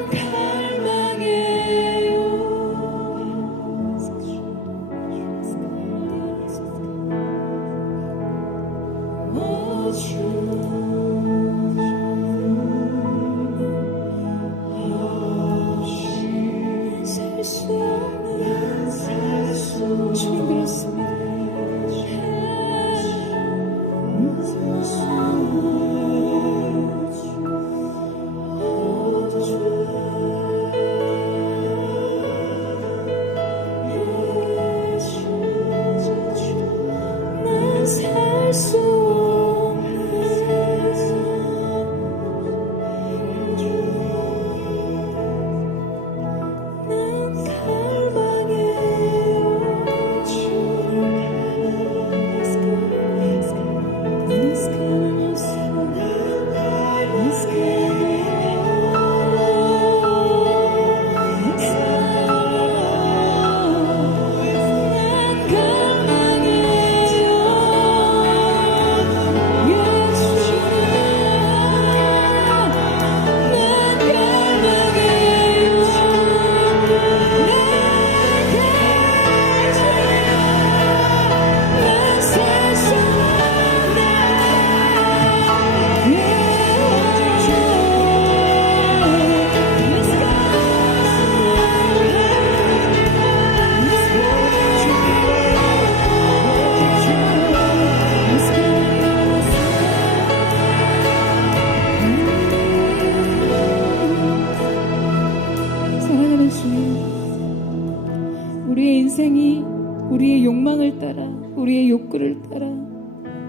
우리의 욕망을 따라, 우리의 욕구를 따라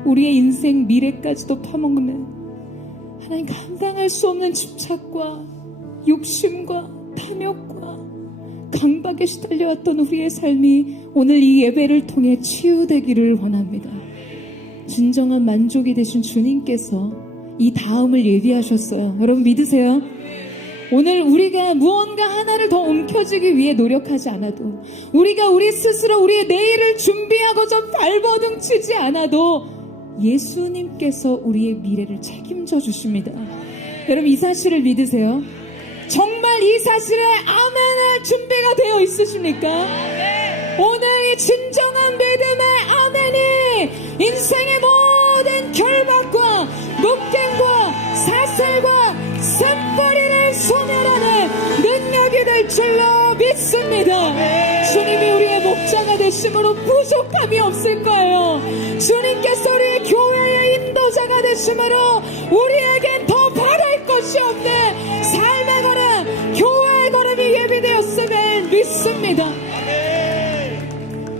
우리의 인생 미래까지도 파먹는 하나님 감당할 수 없는 집착과 욕심과 탐욕과 강박에 시달려왔던 우리의 삶이 오늘 이 예배를 통해 치유되기를 원합니다. 진정한 만족이 되신 주님께서 이 다음을 예비하셨어요. 여러분 믿으세요? 오늘 우리가 무언가 하나를 더 움켜쥐기 위해 노력하지 않아도, 우리가 우리 스스로 우리의 내일을 준비하고서 발버둥 치지 않아도 예수님께서 우리의 미래를 책임져 주십니다. 여러분 이 사실을 믿으세요? 정말 이 사실에 아멘할 준비가 되어 있으십니까? 오늘 이 진정한 믿음의 아멘이 인생의 모든 결박과 목갱과 사슬과 산벌이를 소멸하는 능력이 될 줄로 믿습니다. 주님이 우리의 목자가 되심으로 부족함이 없을 거예요. 주님께서 우리의 교회의 인도자가 되심으로 우리에겐 더 바랄 것이 없는 삶의 걸음, 교회의 걸음이 예비되었음을 믿습니다.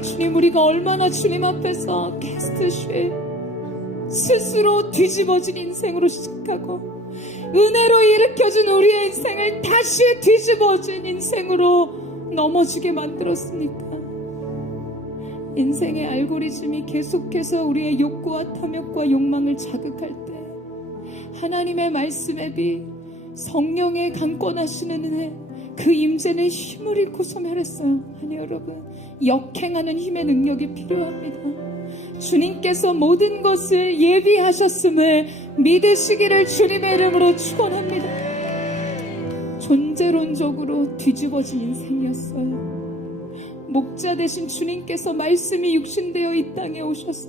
주님, 우리가 얼마나 주님 앞에서 캐스트쉽, 스스로 뒤집어진 인생으로 시작하고 은혜로 일으켜준 우리의 인생을 다시 뒤집어진 인생으로 넘어지게 만들었습니까? 인생의 알고리즘이 계속해서 우리의 욕구와 탐욕과 욕망을 자극할 때 하나님의 말씀에 비 성령의 강권하시는 은혜, 그 임재는 힘을 잃고 소멸했어요. 아니 여러분, 역행하는 힘의 능력이 필요합니다. 주님께서 모든 것을 예비하셨음을 믿으시기를 주님의 이름으로 축원합니다. 존재론적으로 뒤집어진 인생이었어요. 목자 되신 주님께서 말씀이 육신되어 이 땅에 오셔서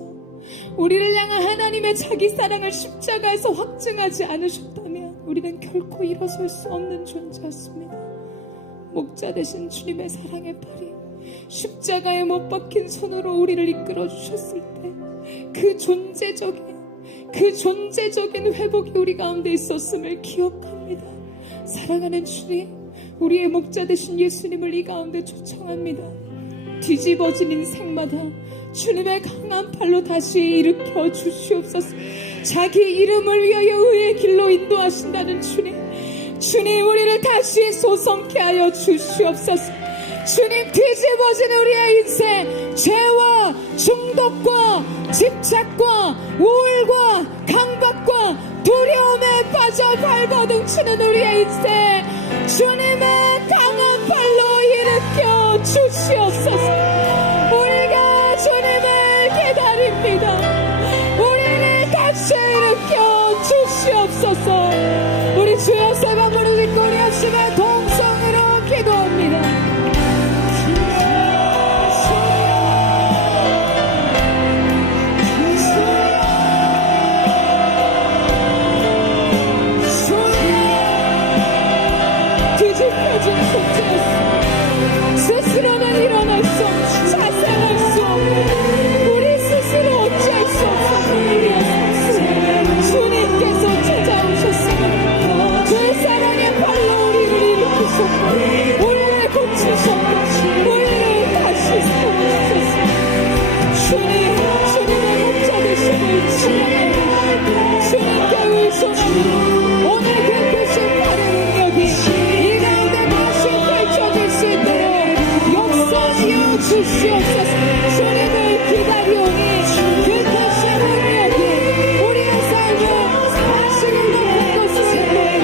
우리를 향한 하나님의 자기 사랑을 십자가에서 확증하지 않으셨다면 우리는 결코 일어설 수 없는 존재였습니다. 목자 되신 주님의 사랑의 팔이 십자가에 못 박힌 손으로 우리를 이끌어 주셨을 때 그 존재적인 회복이 우리 가운데 있었음을 기억합니다. 사랑하는 주님, 우리의 목자 되신 예수님을 이 가운데 초청합니다. 뒤집어진 인생마다 주님의 강한 팔로 다시 일으켜 주시옵소서. 자기 이름을 위하여 의의 길로 인도하신다는 주님, 주님 우리를 다시 소성케 하여 주시옵소서. 주님, 뒤집어진 우리의 인생, 죄와 중독과 집착과 우울과 강박과 두려움에 빠져 발버둥 치는 우리의 인생, 주님의 강한 팔로 일으켜 주시옵소서. 우리가 주님을 기다립니다. 우리를 다시 일으켜 주시옵소서. 우리 주여 세 번 부르짖고 우리 합심의 동성으로 기도합니다. 스스로는 일어날 수 없고 자생할 수 없고 우리 스스로 어찌할 수 없는 일이었습니다. 주님께서 찾아오셨습니다. 그 사랑의 팔로 우리를 일으키셨고 우리를 고치셨고 우리를 다시 세우셨습니다. 주님의 목자 되심을 찬양합니다. 주님께 의존합니다. 오늘 그 크신 팔의 능력이 이 가운데 다시 펼쳐질 수 있도록 역사하여 주시옵소서. 주님을 기다리오니 그 크신 능력이 우리의 삶을 다시금 높은 곳을 나의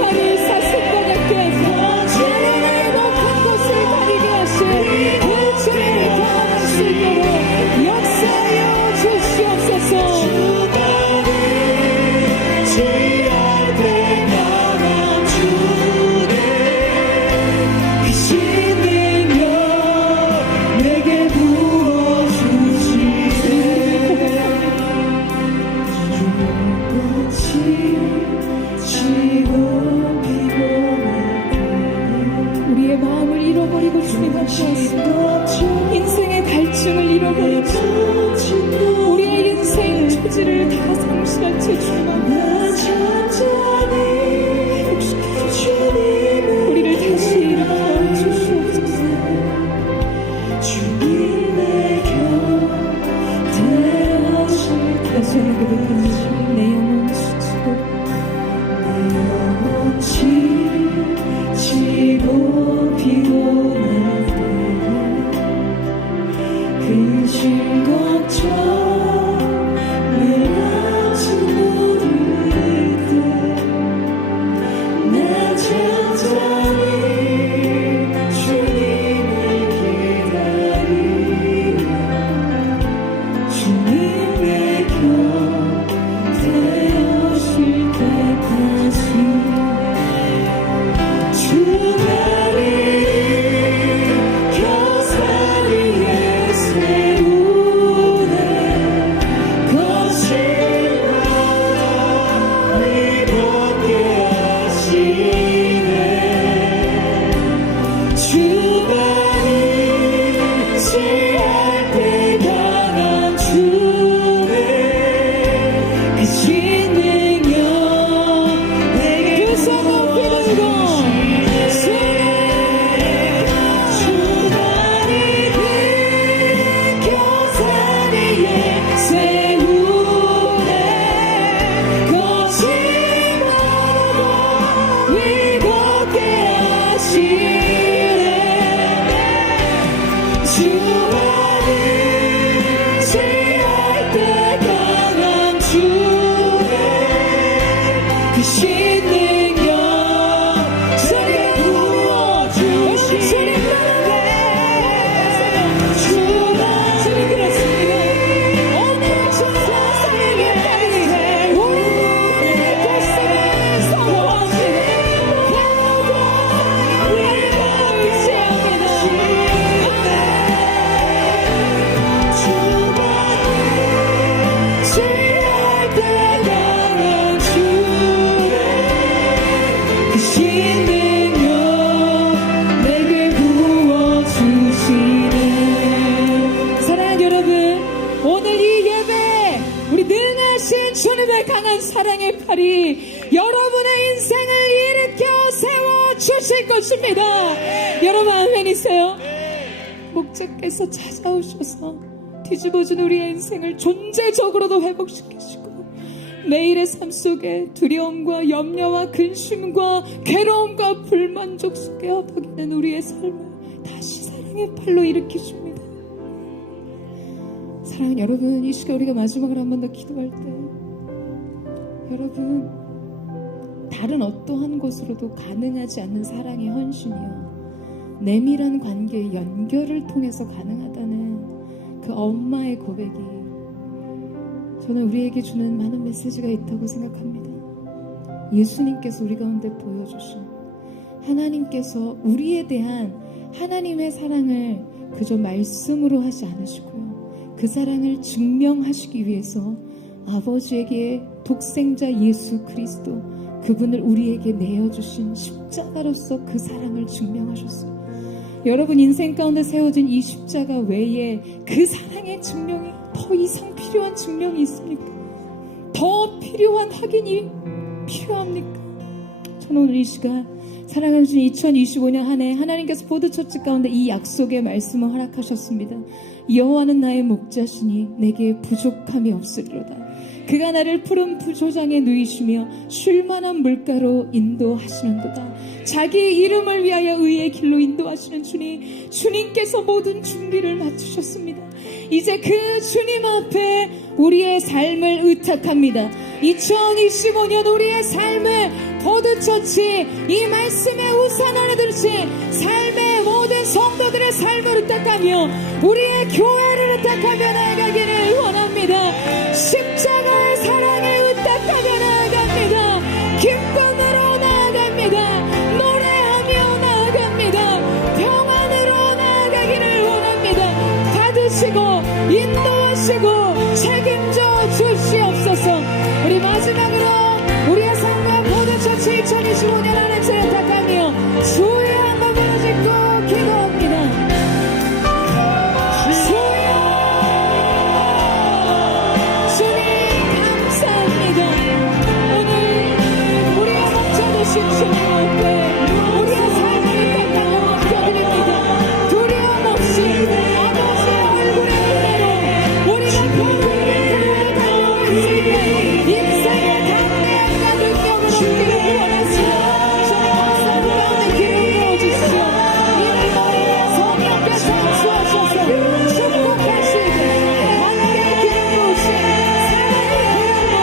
발을 사슴과 같게 하사 주님의 높은 곳을 가리게 하신 그 주님을 경험할 수 있도록 역사하여 주시옵소서. 우리의 마음을 잃어버리고 주님 앞에 왔습니다. 인생의 갈증을 잃어버리고 우리의 인생 초지를 다 상실한 채 주님 앞에 회복시켜주시고 우리를 다시 일으켜 주시옵소서. 주님의 곁에 다시 하는 고백합니다. 내 영혼 지치고 지치고 피곤할 때 근심 걱정 내 아침 모두 주님의 강한 사랑의 팔이 여러분의 인생을 일으켜 세워주실 것입니다. 여러분 아멘이세요? 목자께서 찾아오셔서 뒤집어진 우리의 인생을 존재적으로도 회복시키시고 매일의 삶 속에 두려움과 염려와 근심과 괴로움과 불만족 속에 허덕이는 우리의 삶을 다시 사랑의 팔로 일으키십니다. 사랑하는 여러분, 이 시간 우리가 마지막으로 한 번 더 기도할 때 여러분, 다른 어떠한 것으로도 가능하지 않는 사랑의 헌신이요, 내밀한 관계의 연결을 통해서 가능하다는 그 엄마의 고백이 저는 우리에게 주는 많은 메시지가 있다고 생각합니다. 예수님께서 우리 가운데 보여주신 하나님께서 우리에 대한 하나님의 사랑을 그저 말씀으로 하지 않으시고요, 그 사랑을 증명하시기 위해서 아버지에게 독생자 예수 그리스도 그분을 우리에게 내어주신 십자가로서 그 사랑을 증명하셨어요. 여러분 인생 가운데 세워진 이 십자가 외에 그 사랑의 증명이 더 이상 필요한 증명이 있습니까? 더 필요한 확인이 필요합니까? 저는 오늘 이 시간 사랑하는 주님, 2025년 한 해 하나님께서 보드처치 가운데 이 약속의 말씀을 허락하셨습니다. 여호와는 나의 목자시니 내게 부족함이 없으리로다. 그가 나를 푸른 조장에 누이시며 쉴만한 물가로 인도하시는도다. 자기 이름을 위하여 의의 길로 인도하시는 주님, 주님께서 모든 준비를 마치셨습니다. 이제 그 주님 앞에 우리의 삶을 의탁합니다. 2025년 우리의 삶을 보드처치 이 말씀의 우산 아래 들으신 삶의 모든 성도들의 삶을 의탁하며 우리의 교회를 의탁하며 나아가기를 원합니다. 십자가의 사랑을 의탁하며 나아갑니다. 기쁨으로 나아갑니다. 노래하며 나아갑니다. 평안으로 나아가기를 원합니다. 받으시고 인도하시고 책임져 주시옵소서. 우리 마지막으로 우리의 삶과 보드처치 2025년 하나님을 의탁하며 주의 한번 부르짖고 기도합니다. 우리의 삶을 위해 맡겨드립니다. 두려움 없이 아버지의 얼굴의 은혜로 우리가 평안을 달려올 수 있는 인생의 담대함과 능력을 얻기를 원하시오. 저희 가운데 기름 부어주시오. 이는 머리에 성이 없게 장수하셔서 축복하시고 함께 기름 부으신 새로운 기름으로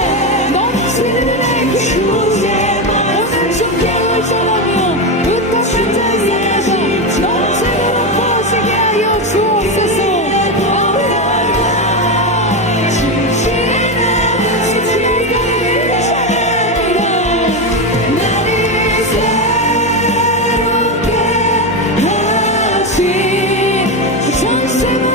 넘치는 은혜의 기름 부으신 오늘 전하며 의탁신 자에서 넘치도록 부어지게 하여 주옵소서. 나를 새롭게 하신 전생을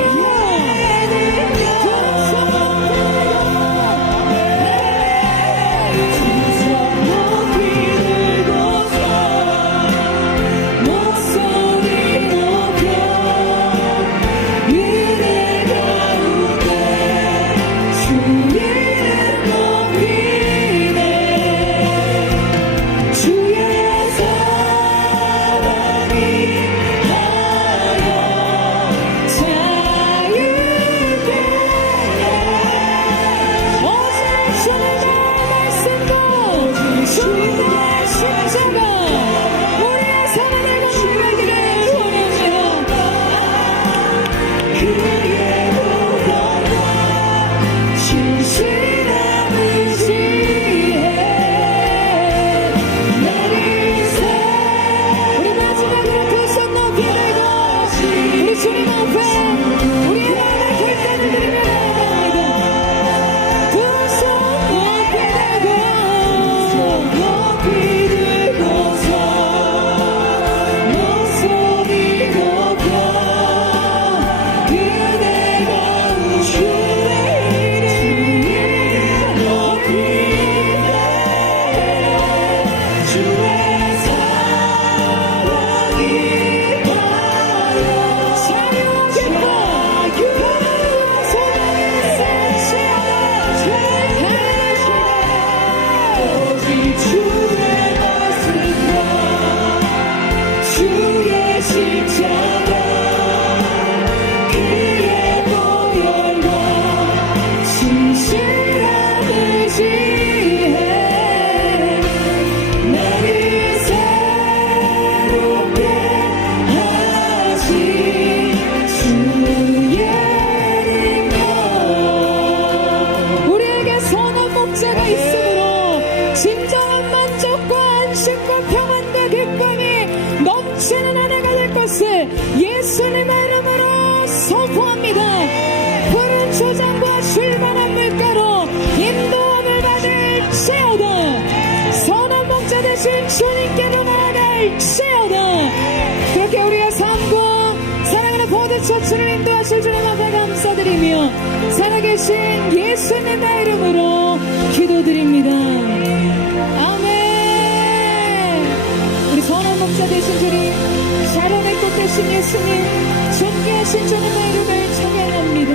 진정한 만족과 안식과 평안과 기쁨이 넘치는 한 해가 될 것을 예수님의 이름으로 선포합니다. 푸른 초장과 쉴만한 물가로 인도함을 받을지어다. 선한 목자 되신 주님께로 나아갈지어다. 그렇게 우리의 삶과 사랑하는 포드처치를 인도하실 주님 앞에 감사드리며 살아계신 예수님의 이름으로 기도드립니다. 아멘. 우리 선한 목자 되신 주님, 샤론의 꽃 되신 예수님, 존귀하신 주님의 이름을 찬양합니다.